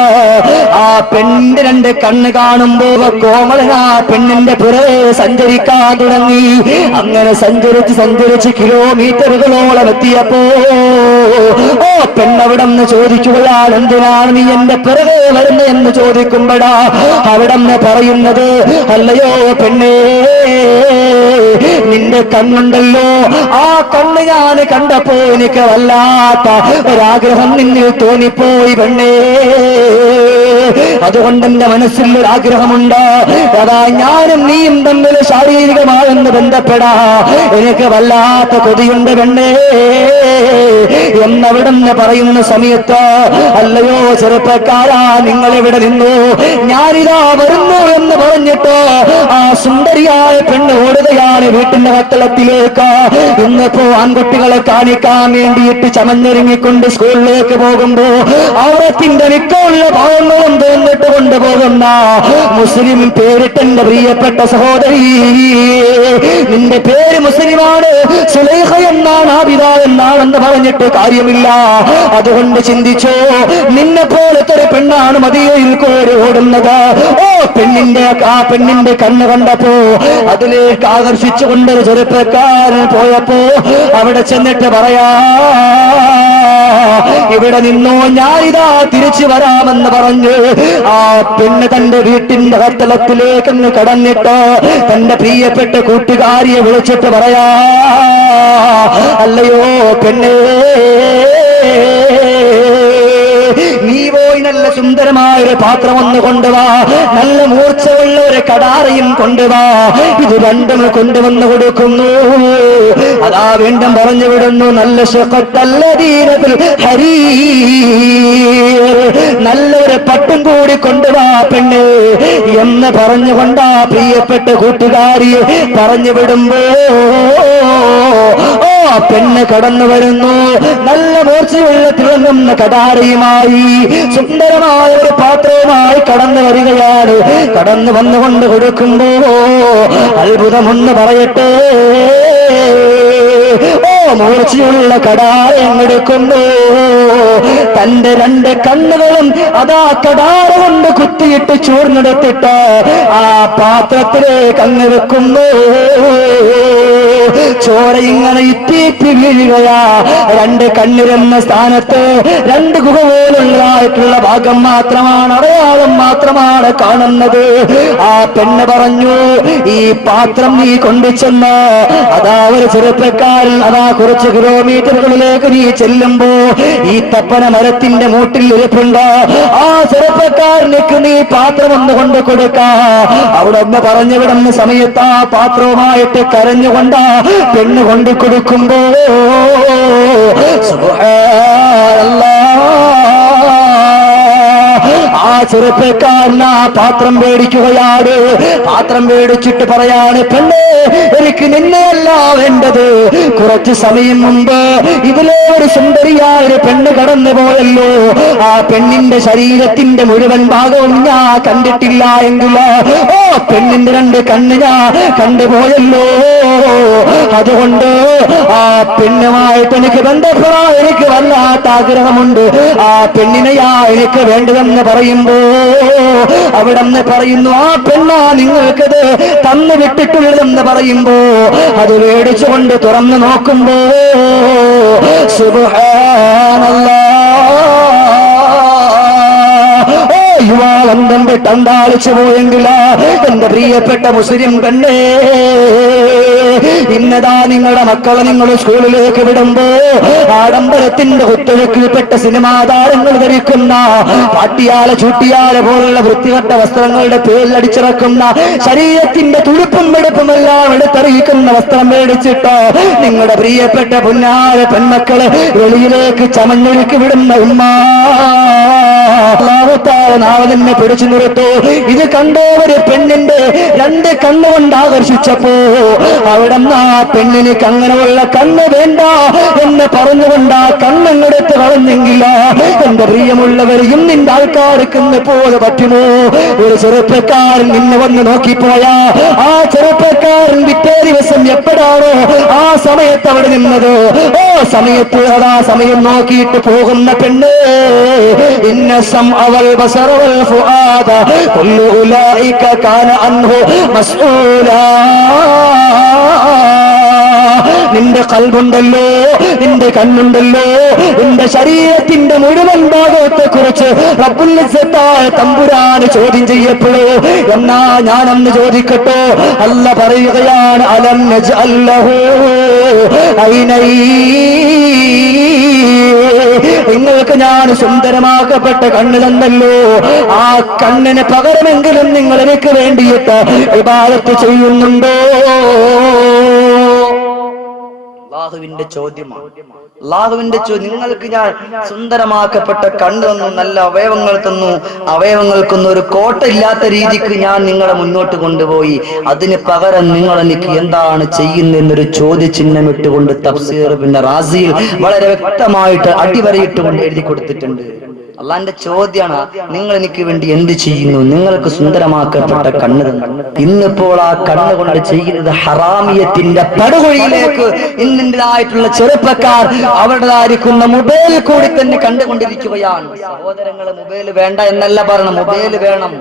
ആ പെണ്ണിന്റെ രണ്ട് കണ്ണ് കാണുമ്പോ കോമളൻ ആ പെണ്ണിന്റെ പുറകെ സഞ്ചരിക്കാൻ തുടങ്ങി. അങ്ങനെ സഞ്ചരിച്ച് കിലോമീറ്ററുകളോളം എത്തിയപ്പോ ഓ പെണ്ണവിടെ നിന്ന് ചോദിക്കുകയാണ്, എന്തിനാണ് നീ എന്റെ പിറകെ വരുന്നത് എന്ന് ചോദിക്കുമ്പോഴാ അവിടെ നിന്ന് പറയുന്നത്, അല്ലയോ പെണ്ണേ, നിന്റെ കണ്ണുണ്ടല്ലോ, ആ കണ്ണ് ഞാൻ കണ്ടപ്പോ എനിക്ക് വല്ലാത്ത ഒരാഗ്രഹം നിന്നിൽ തോന്നിപ്പോയി പെണ്ണേ. അതുകൊണ്ട് എന്റെ മനസ്സിൽ ഒരാഗ്രഹമുണ്ട്, അതാ ഞാനും നീയും തമ്മിൽ ശാരീരികമായെന്ന് ബന്ധപ്പെടാ എനിക്ക് വല്ലാത്ത കൊതിയുണ്ട് പെണ്ണേ എന്നവിടെന്ന് പറയുന്ന സമയത്ത്, അല്ലയോ ചെറുപ്പക്കാരാ, നിങ്ങൾ ഇവിടെ നിന്നു, ഞാനിതാ വരുന്നു എന്ന് പറഞ്ഞിട്ട് ആ സുന്ദരിയായ പെണ്ണ് ഓടുകയാണ് വീട്ടിന്റെ വത്തളത്തിലേക്ക്. ഇന്നിപ്പോ ആൺകുട്ടികളെ കാണിക്കാൻ വേണ്ടിയിട്ട് ചമഞ്ഞൊരുങ്ങിക്കൊണ്ട് സ്കൂളിലേക്ക് പോകുമ്പോ അവരത്തിന്റെ മിക്കുള്ള ഭാവങ്ങളും തോന്നിട്ട് കൊണ്ടുപോകുന്ന മുസ്ലിം പേരിട്ടെന്റെ പ്രിയപ്പെട്ട സഹോദരി, നിന്റെ പേര് മുസ്ലിമാണ്, സുലൈഖ എന്നാണ്, ആബിദ എന്നാണെന്ന് പറഞ്ഞിട്ട് കാര്യമില്ല. അതുകൊണ്ട് ചിന്തിച്ചോ, നിന്നെ പോലത്തെ ഒരു പെണ്ണാണ് മദീനയിൽ കൂടി ഓടുന്നത്. ഓ പെണ്ണിന്റെ കണ്ണ് കണ്ടപ്പോ അതിലേക്ക് ആകർഷിച്ചുകൊണ്ടൊരു ചെറുപ്പക്കാരൻ പോയപ്പോ അവിടെ ചെന്നിട്ട് പറയാ, ഇവിടെ നിന്നോ, ഞാനിതാ തിരിച്ചു വരാമെന്ന് പറഞ്ഞ് ആ പെണ്ണ് തന്റെ വീട്ടിന്റെ കത്തളത്തിലേക്കൊന്ന് കടന്നിട്ട് തന്റെ പ്രിയപ്പെട്ട കൂട്ടുകാരിയെ വിളിച്ചിട്ട് പറയാ, അല്ലയോ പെണ്ണേ, നീ പോയി നല്ല സുന്ദരമായ ഒരു പാത്രം ഒന്ന് കൊണ്ടുവാ, നല്ല മൂർച്ചയുള്ള ഒരു കടാറയും കൊണ്ടുവാ, ഇത് രണ്ടും കൊണ്ടുവന്ന് കൊടുക്കുന്നു. അതാ വീണ്ടും പറഞ്ഞു വിടുന്നു, നല്ല നല്ലൊരു പട്ടും കൂടി കൊണ്ടുവാ പെണ്ണ് എന്ന് പറഞ്ഞുകൊണ്ടാ പ്രിയപ്പെട്ട കൂട്ടുകാരിയെ പറഞ്ഞു വിടുമ്പോ ഓ പെണ്ണ് കടന്നു വരുന്നു. നല്ല മൂർച്ചയുള്ള തിളങ്ങുന്ന കടാരയുമായി സുന്ദരമായ ഒരു പാത്രവുമായി കടന്നു വരികയാണ്. കടന്നു വന്നുകൊണ്ട് കൊടുക്കുമ്പോ അത്ഭുതമൊന്ന് പറയട്ടെ, ഓ മൂർച്ചയുള്ള കടാരം എടുക്കുന്നു. തന്റെ രണ്ട് കണ്ണുകളും അതാ കടാര കൊണ്ട് കുത്തിയിട്ട് ചൂർന്നെടുത്തിട്ട് ആ പാത്രത്തിലേക്ക് അങ്ങ് വെക്കുന്നു. ചോര ഇങ്ങനെ ഇറ്റിറ്റ് വീഴുകയാ. രണ്ട് കണ്ണിരുന്ന സ്ഥാനത്ത് രണ്ട് ഗുഹ പോലുള്ളതായിട്ടുള്ള ഭാഗം മാത്രമാണ്, അടയാളം മാത്രമാണ് കാണുന്നത്. ആ പെണ്ണ് പറഞ്ഞു, ഈ പാത്രം നീ കൊണ്ടുചെന്ന് അതാ ഒരു ചെറുപ്പക്കാരൻ അതാ കുറച്ച് കിലോമീറ്ററുകളിലേക്ക് നീ ചെല്ലുമ്പോ ഈ തപ്പന മരത്തിന്റെ മൂട്ടിൽ ഇരിപ്പുണ്ട്, ആ ചെറുപ്പക്കാരനേക്ക് നീ പാത്രം ഒന്ന് കൊണ്ട് കൊടുക്ക. അവിടെ ഒന്ന് പറഞ്ഞു വിടുന്ന സമയത്ത് ആ പാത്രവുമായിട്ട് കരഞ്ഞുകൊണ്ട് പെണ്ണ് കൊണ്ട് കൊടുക്കുമ്പോ സുബ്ഹാനല്ലാഹ്, ആ ചെറുപ്പക്കാരൻ ആ പാത്രം മേടിക്കുകയാണ്. പാത്രം മേടിച്ചിട്ട് പറയാണ്, പെണ്ണേ, എനിക്ക് നിന്നെയല്ല വേണ്ടത്. കുറച്ചു സമയം മുമ്പ് ഇതിലെ ഒരു സുന്ദരിയായ ഒരു പെണ്ണ് കടന്നു പോയല്ലോ, ആ പെണ്ണിന്റെ ശരീരത്തിന്റെ മുഴുവൻ ഭാഗവും ഞാൻ കണ്ടിട്ടില്ല എങ്കിൽ ഓ പെണ്ണിന്റെ രണ്ട് കണ്ണ് ഞാൻ കണ്ടുപോയല്ലോ. അതുകൊണ്ട് ആ പെണ്ണുമായിട്ട് എനിക്ക് ബന്ധപ്പെടാൻ എനിക്ക് വല്ലാത്ത ആഗ്രഹമുണ്ട്. ആ പെണ്ണിനെയാ എനിക്ക് വേണ്ടതെന്ന് പറയുമ്പോ അവിടെന്ന് പറയുന്നു ആ പെണ്ണാ നിങ്ങൾക്കത് തന്നു വിട്ടിട്ടുള്ളതെന്ന് പറയുമ്പോ അത് മേടിച്ചുകൊണ്ട് തുറന്നു നോക്കുമ്പോ സുബ്ഹാനല്ലാഹ്, യുവാവന്തം വിട്ടന്താളിച്ചു പോയെങ്കിലാ എന്റെ പ്രിയപ്പെട്ട മുസ്ലിം പെണ്ണേ, ഇന്നതാ നിങ്ങളുടെ മക്കളെ നിങ്ങൾ സ്കൂളിലേക്ക് വിടുമ്പോ ആഡംബരത്തിന്റെ കുത്തൊഴുക്കിൽപ്പെട്ട സിനിമാ താരങ്ങൾ ധരിക്കുന്ന പാട്ടിയാല ചൂട്ടിയാല പോലുള്ള വൃത്തികെട്ട വസ്ത്രങ്ങളുടെ പേരിൽ അടിച്ചിറക്കുന്ന ശരീരത്തിന്റെ തുടുപ്പും വെടുപ്പുമെല്ലാം എടുത്തറിയിക്കുന്ന വസ്ത്രം മേടിച്ചിട്ട് നിങ്ങളുടെ പ്രിയപ്പെട്ട പുന്നാര പെൺമക്കളെ വെളിയിലേക്ക് ചമഞ്ഞൊഴുക്കി വിടുന്ന ഉമ്മ, നാളെ തന്നെ പിടിച്ചു നിർത്തൂ. ഇത് കണ്ടോ ഒരു പെണ്ണിന്റെ രണ്ട് കണ്ണുകൊണ്ട് ആകർഷിച്ചപ്പോ അവിടെ ആ പെണ്ണിന് അങ്ങനെയുള്ള കണ്ണ് വേണ്ട എന്ന് പറഞ്ഞുകൊണ്ട് ആ കണ്ണങ്ങെടുത്ത് കളഞ്ഞെങ്കില എന്റെ പ്രിയമുള്ളവരെയും നിന്റെ ആൾക്കാർക്ക് പോലെ പറ്റുമോ? ഒരു ചെറുപ്പക്കാരൻ നിന്നെ വന്ന് നോക്കിപ്പോയാ ആ ചെറുപ്പക്കാരൻ പിറ്റേ ദിവസം എപ്പോഴാണോ ആ സമയത്ത് അവിടെ നിന്നത്, ഓ സമയത്ത് അതാ സമയം നോക്കിയിട്ട് പോകുന്ന പെണ്ണ്, ഇന്ന അവൽ ബസറവൽ ഫുആദ കുല്ലു ഉലൈക കാന അൻഹു മസ്ഊലാ. നിന്റെ കൽബുണ്ടല്ലോ, നിന്റെ കണ്ണുണ്ടല്ലോ, നിന്റെ ശരീരത്തിന്റെ മുഴുവൻ ഭാഗത്തെ കുറിച്ച് റബ്ബുൽ ഇസ്സത്തായ തമ്പുരാന് ചോദ്യം ചെയ്യപ്പെടൂ. എന്നാ ഞാനൊന്ന് ചോദിക്കട്ടോ, അല്ല പറയുകയാണ് അലം നജ്അൽ ലഹു ഐനൈൻ, നിങ്ങൾക്ക് ഞാൻ സുന്ദരമാക്കപ്പെട്ട കണ്ണ് തന്നല്ലോ, ആ കണ്ണിന് പകരമെങ്കിലും നിങ്ങൾ എനിക്ക് വേണ്ടിയിട്ട് ഇബാദത്ത് ചെയ്യുന്നുണ്ടോ? അല്ലാഹുവിന്റെ ചോദ്യമാണ്. അല്ലാഹുവിന്റെ ചോദ്യം, നിങ്ങൾക്ക് ഞാൻ സുന്ദരമാക്കപ്പെട്ട കണ്ണ് തന്നു, നല്ല അവയവങ്ങൾ തന്നു, അവയവങ്ങൾക്കൊന്നും ഒരു കോട്ട ഇല്ലാത്ത രീതിക്ക് ഞാൻ നിങ്ങളെ മുന്നോട്ട് കൊണ്ടുപോയി, അതിന് പകരം നിങ്ങൾ എനിക്ക് എന്താണ് ചെയ്യുന്നതെന്നൊരു ചോദ്യചിഹ്നം ഇട്ടുകൊണ്ട് തഫ്സീർ പിന്നെ റാസിയിൽ വളരെ വ്യക്തമായിട്ട് അടിവരയിട്ടുകൊണ്ട് എഴുതി കൊടുത്തിട്ടുണ്ട്. അള്ളാന്റെ ചോദ്യമാണ്, നിങ്ങൾ എനിക്ക് വേണ്ടി എന്ത് ചെയ്യുന്നു? നിങ്ങൾക്ക് സുന്ദരമാക്കപ്പെട്ട കണ്ണ് തന്നു. ഇന്നിപ്പോൾ ആ കണ്ണ് കൊണ്ട് ചെയ്യുന്നത് ഹറാമിയത്തിന്റെ പടുകുഴിയിലേക്ക് ഇന്നിൻ്റെതായിട്ടുള്ള ചെറുപ്പക്കാർ അവരുടേതായിരിക്കുന്ന മൊബൈൽ കൂടി തന്നെ കണ്ടുകൊണ്ടിരിക്കുകയാണ്. സഹോദരങ്ങളെ, മൊബൈൽ വേണ്ട എന്നല്ല പറയണം, മൊബൈൽ വേണം.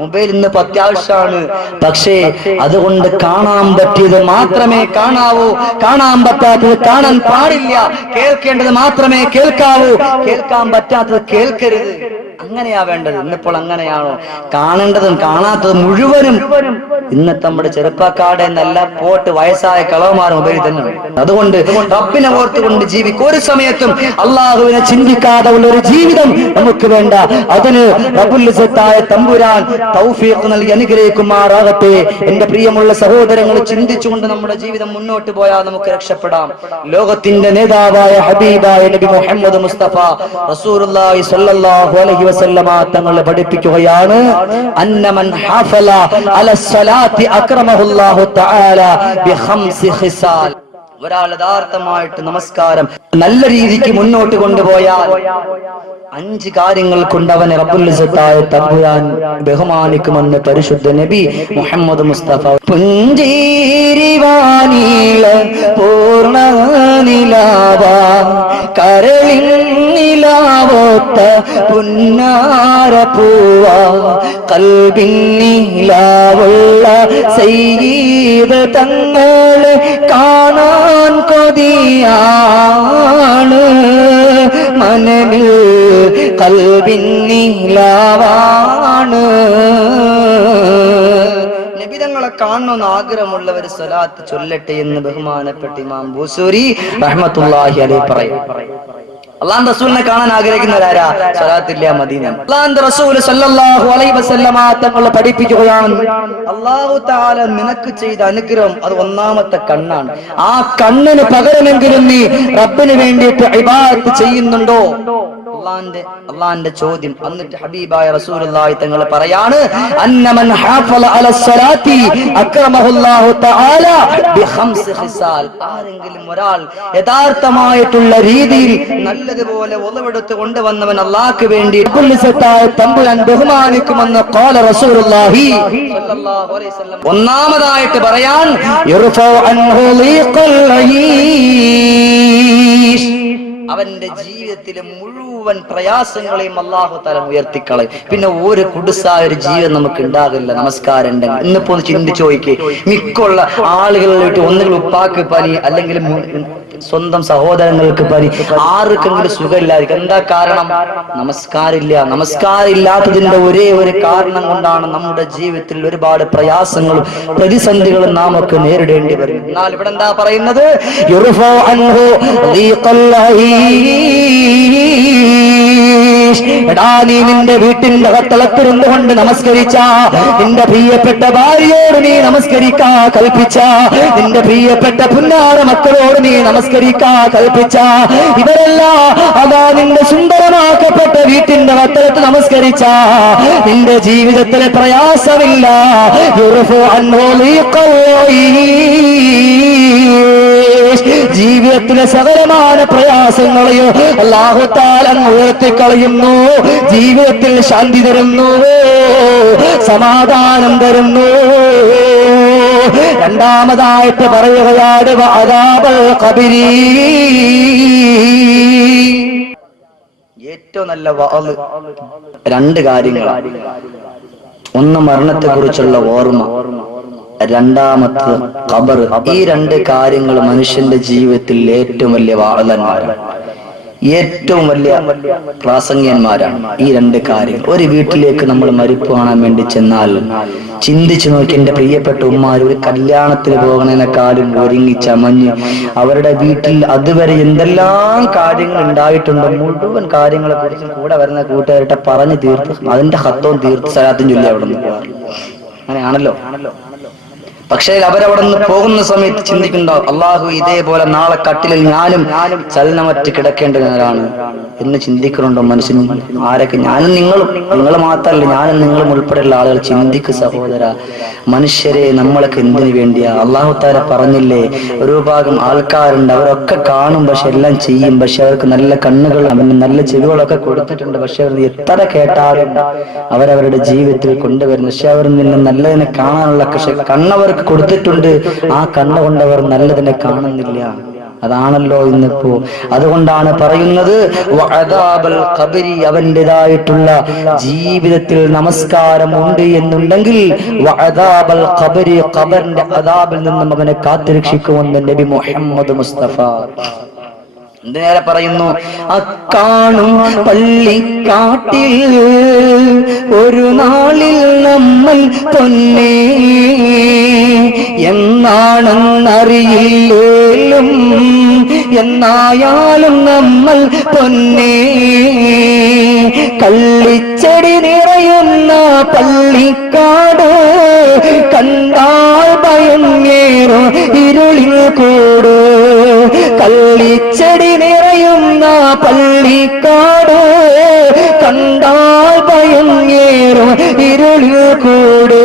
മൊബൈൽ ഇന്നിപ്പോ അത്യാവശ്യമാണ്. പക്ഷേ അതുകൊണ്ട് കാണാൻ പറ്റിയത് മാത്രമേ കാണാവൂ, കാണാൻ പറ്റാത്തത് കാണാൻ പാടില്ല. കേൾക്കേണ്ടത് മാത്രമേ കേൾക്കാവൂ, കേൾക്കാൻ പറ്റാത്തത് കേൾക്കരുത്. അങ്ങനെയാ വേണ്ടത്. ഇന്നിപ്പോൾ അങ്ങനെയാണോ? കാണേണ്ടതും കാണാത്തതും മുഴുവനും ഇന്നത്തെ നമ്മുടെ ചെറുപ്പക്കാരുടെ എന്നല്ല പോട്ട് വയസ്സായ കളവന്മാർ മൊബൈൽ തന്നെ. അതുകൊണ്ട് റബ്ബിനെ ഓർത്തുകൊണ്ട് ജീവിക്കും. ഒരു സമയത്തും അള്ളാഹുവിനെ ചിന്തിക്കാതെ ഉള്ള ഒരു ജീവിതം നമുക്ക് വേണ്ട. അതിന് റബ്ബുൽ ഇസ്സത്തായ തമ്പുരാൻ തൗഫീഖ് നൽകി അനുഗ്രഹിക്കുമാറാകട്ടെ. എന്റെ പ്രിയമുള്ള സഹോദരങ്ങൾ, ചിന്തിച്ചുകൊണ്ട് നമ്മുടെ ജീവിതം മുന്നോട്ട് പോയാൽ നമുക്ക് രക്ഷപ്പെടാം. ലോകത്തിന്റെ നേതാവായ ഹബീബായ നബി മുഹമ്മദ് മുസ്തഫ റസൂലുള്ളാഹി സ്വല്ലല്ലാഹു അലൈഹി വസല്ലമ തങ്ങൾ പഠിപ്പിക്കുകയാണ്, അന്നമൻ ഹഫല അലസ്സലാത്തി അക്രമഹുല്ലാഹു തആല ബിഖംസി ഖിസാൽ. ഒരാൾ യഥാർത്ഥമായിട്ട് നമസ്കാരം നല്ല രീതിക്ക് മുന്നോട്ട് കൊണ്ടുപോയാൽ 5 കാര്യങ്ങൾ കൊണ്ട് അവനെ റബ്ബുൽ ഇസ്സത്തായ തമ്പുരാൻ ബഹുമാനിക്കുമെന്ന് പരിശുദ്ധ നബി മുഹമ്മദ് മുസ്തഫ. പുഞ്ചിരിവാനില പൂർണ്ണ നിലാവ കരളിൻ നിലാവോത്ത പുന്നാര പൂവ കൽബിൻ നിലാവുള്ള സയ്യിദ് തങ്ങളെ കാണാൻ കൊതിയാണ്, മനമിൽ കൽബിൻ നിലാവാണ്. നബിതങ്ങളെ കാണണമെന്ന് ആഗ്രഹമുള്ളവർ സ്വലാത്ത് ചൊല്ലട്ടെ എന്ന് ബഹുമാനപ്പെട്ട ഇമാം ബൂസൂരി റഹ്മത്തുള്ളാഹി അലൈഹി പറയും. അല്ലാഹുവിന്റെ റസൂലിനെ കാണാൻ ആഗ്രഹിക്കുന്നവരാരാ? സ്വലാത്തില്ല മദീന. അല്ലാഹുവിന്റെ റസൂൽ സല്ലല്ലാഹു അലൈഹി വസല്ലമ തങ്ങൾ പഠിപ്പിക്കുകയാണ്, അല്ലാഹു തആല നിനക്ക് ചെയ്ത അനുഗ്രഹം അത് ഒന്നാമത്തെ കണ്ണാണ്. ആ കണ്ണിന് പകരമെങ്കിലും നീ റബ്ബിന് വേണ്ടിയിട്ട് ഇബാദത്ത് ചെയ്യുന്നുണ്ടോ? അള്ളാന്റെ ചോദ്യം. എന്നിട്ട് ഹബീബായ റസൂലുള്ളാഹി തങ്ങൾ പറയാണ്, അന്നമൻ ഹാഫള അലസ്സലാത്തി അക്രമഹുല്ലാഹു തആല ബിഖംസ് ഖിസാൽ. ആരെങ്കിലും ഒരാൾ യഥാർത്ഥമായിട്ടുള്ള രീതിയിൽ നല്ലതുപോലെ ഒളവെടുത്ത് കൊണ്ടുവന്നവൻ അല്ലാഹുവിന് വേണ്ടി റബ്ബുൽ ഇസ്സത്തായ തമ്പുരാൻ ബഹുമാനിക്കുമെന്ന് ഖാല റസൂലുള്ളാഹി സ്വല്ലല്ലാഹു അലൈഹി വസല്ലം. ഒന്നാമതായിട്ട് പറയാൻ യർഫഉ അൻഹു ലീഖൽ ഈശ്, അവന്റെ ജീവിതത്തിലെ മുഴുവൻ പ്രയാസങ്ങളെയും അല്ലാഹു തആല ഉയർത്തിക്കളയും. പിന്നെ ഒരു കുടുസായ ഒരു ജീവൻ നമുക്ക് ഉണ്ടാകില്ല നമസ്കാരം ഉണ്ടെങ്കിൽ. ഇന്നിപ്പോ ഒന്ന് ചിന്തിച്ചു നോക്കിക്കേ, മിക്കുള്ള ആളുകളിലോട്ട് ഒന്നുകിൽ ഉപ്പാക്ക് പനി, അല്ലെങ്കിൽ സ്വന്തം സഹോദരങ്ങൾക്ക് പനി, ആർക്കെങ്കിലും സുഖമില്ലായിരിക്കും. എന്താ കാരണം? നമസ്കാരമില്ല. നമസ്കാരം ഇല്ലാത്തതിന്റെ ഒരേ ഒരു കാരണം കൊണ്ടാണ് നമ്മുടെ ജീവിതത്തിൽ ഒരുപാട് പ്രയാസങ്ങളും പ്രതിസന്ധികളും നാം ഒക്കെ നേരിടേണ്ടി വരും. എന്നാൽ ഇവിടെ എന്താ പറയുന്നത്? എടാ, നീ നിന്റെ വീട്ടിന്റെ അകത്തളത്തിരുന്നു കൊണ്ട് നമസ്കരിച്ച, നിന്റെ പ്രിയപ്പെട്ട ഭാര്യയോട് നീ നമസ്കരിക്കാ കൽപ്പിച്ച, നിന്റെ പ്രിയപ്പെട്ട പുന്നാര മക്കളോട് നീ നമസ്കരിക്കാ കൽപ്പിച്ച, ഇവരെല്ലാം അതാ നിന്റെ സുന്ദരമാക്കപ്പെട്ട വീട്ടിന്റെ അകത്തളത്ത് നമസ്കരിച്ച, നിന്റെ ജീവിതത്തിലെ പ്രയാസമില്ല. ജീവിതത്തിലെ സകലമായ പ്രയാസങ്ങളെയോ അല്ലാഹു തആല ഉയർത്തിക്കളയുന്നു. ജീവിതത്തിൽ ശാന്തി തരുന്നു, സമാധാനം തരുന്നു. രണ്ടാമതായിട്ട് പറയുകയാണ് അദാബൽ ഖബരി. ഏറ്റവും നല്ല വഅദ് രണ്ട് കാര്യങ്ങളാണ്. ഒന്ന് മരണത്തെ കുറിച്ചുള്ള ഓർമ്മ, രണ്ടാമത്തെ ഖബർ. ഈ രണ്ട് കാര്യങ്ങൾ മനുഷ്യന്റെ ജീവിതത്തിൽ ഏറ്റവും വലിയ വാളന്മാരാണ്, ഏറ്റവും വലിയ പ്രാസംഗ്യന്മാരാണ്. ഈ രണ്ട് കാര്യങ്ങൾ. ഒരു വീട്ടിലേക്ക് നമ്മൾ മരിപ്പ് കാണാൻ വേണ്ടി ചെന്നാൽ ചിന്തിച്ചു നോക്കി, എന്റെ പ്രിയപ്പെട്ട ഉമ്മാർ ഒരു കല്യാണത്തിന് പോകണേക്കാളും ഒരുങ്ങി ചമഞ്ഞ് അവരുടെ വീട്ടിൽ അതുവരെ എന്തെല്ലാം കാര്യങ്ങൾ ഉണ്ടായിട്ടുണ്ടോ മുഴുവൻ കാര്യങ്ങളെ കുറിച്ചും കൂടെ വരുന്ന കൂട്ടുകാരുടെ പറഞ്ഞു തീർത്ത് അതിന്റെ ഹത്തവും തീർത്ത് സലാത്തും ചൊല്ലി അവിടെ നിന്ന് പോകാറ്. അങ്ങനെയാണല്ലോ. പക്ഷേ അവരവിടെ നിന്ന് പോകുന്ന സമയത്ത് ചിന്തിക്കുന്നുണ്ടാവും, അള്ളാഹു ഇതേപോലെ നാളെ കട്ടിലിൽ ഞാനും ചലനമറ്റ് കിടക്കേണ്ടവരാണ് എന്ന് ചിന്തിക്കുന്നുണ്ടോ മനുഷ്യൻ? ആരൊക്കെ? ഞാനും നിങ്ങളും, നിങ്ങൾ മാത്രമല്ല ഞാനും നിങ്ങളും ഉൾപ്പെടെയുള്ള ആളുകൾ ചിന്തിക്ക് സഹോദര. മനുഷ്യരെ നമ്മളൊക്കെ എന്തിനു വേണ്ടിയാ? അള്ളാഹു തആല പറഞ്ഞില്ലേ, ഒരു ഭാഗം ആൾക്കാരുണ്ട് അവരൊക്കെ കാണും, പക്ഷെ എല്ലാം ചെയ്യും, പക്ഷെ അവർക്ക് നല്ല കണ്ണുകൾ അവന് നല്ല ചെവികളൊക്കെ കൊടുത്തിട്ടുണ്ട്, പക്ഷെ അവർ എത്ര കേട്ടാലും അവരവരുടെ ജീവിതത്തിൽ കൊണ്ടുവരുന്നു. പക്ഷെ അവർ നിന്ന് നല്ലതിനെ കാണാനുള്ള കണ്ണവർക്ക് കൊടുത്തിട്ടുണ്ട്, ആ കണ്ണുകൊണ്ട് അവർ നല്ലതിനെ കാണുന്നില്ല. അതാണല്ലോ ഇന്നിപ്പോ. അതുകൊണ്ടാണ് പറയുന്നത് വഅദാബൽ ഖബരി, അവന്റേതായിട്ടുള്ള ജീവിതത്തിൽ നമസ്കാരം ഉണ്ട് എന്നുണ്ടെങ്കിൽ വഅദാബൽ ഖബരി, ഖബറിന്റെ അദാബിൽ നിന്നും അവനെ കാത്തുരക്ഷിക്കുമെന്ന് നബി മുഹമ്മദ് മുസ്തഫ. നേരെ പറയുന്നു, അക്കാണും പള്ളിക്കാട്ടിൽ ഒരു നാളിൽ നമ്മൾ പൊന്നേ എന്നാണെന്നറിയില്ലേലും എന്നായാലും നമ്മൾ പൊന്നേ. കള്ളിച്ചെടി നിറയുന്ന പള്ളിക്കാട് കണ്ടാൽ ഭയമേറും ഇരുളിൽ കൂട്. കള്ളിച്ചെടി നിറയുന്ന പള്ളിക്കാട് കണ്ടാൽ ഭയമേറും ഇരുളിൽ കൂട്.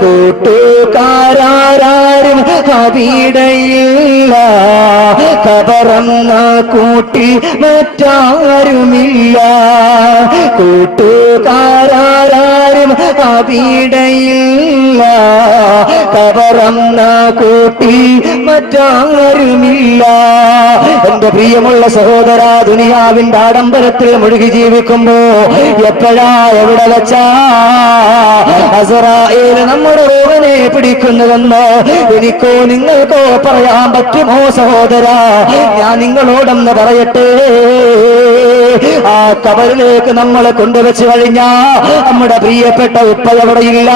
കൂട്ടുകാരും അവിടെയില്ല, കബറന്ന കൂട്ടിൽ മറ്റാരുമില്ല. കൂട്ടുകാരും അവിടെയില്ല, കബറന്ന കൂട്ടിൽ മറ്റാരുമില്ല. എന്റെ പ്രിയമുള്ള സഹോദര, ദുനിയാവിന്റെ ആഡംബരത്തിൽ മുഴുകി ജീവിക്കുമ്പോ എപ്പോഴാ എവിടെ വെച്ചാ അസ്റാഈൽ നമ്മുടെ റൂഹിനെ പിടിക്കുന്നതെന്ന് എനിക്കോ നിങ്ങൾക്കോ പറയാൻ പറ്റുമോ സഹോദര? ഞാൻ നിങ്ങളോടൊന്ന് പറയട്ടെ, ആ കബറിലേക്ക് നമ്മളെ കൊണ്ടുവച്ച് കഴിഞ്ഞാ നമ്മുടെ പ്രിയപ്പെട്ട ഉപ്പ എവിടെയില്ല,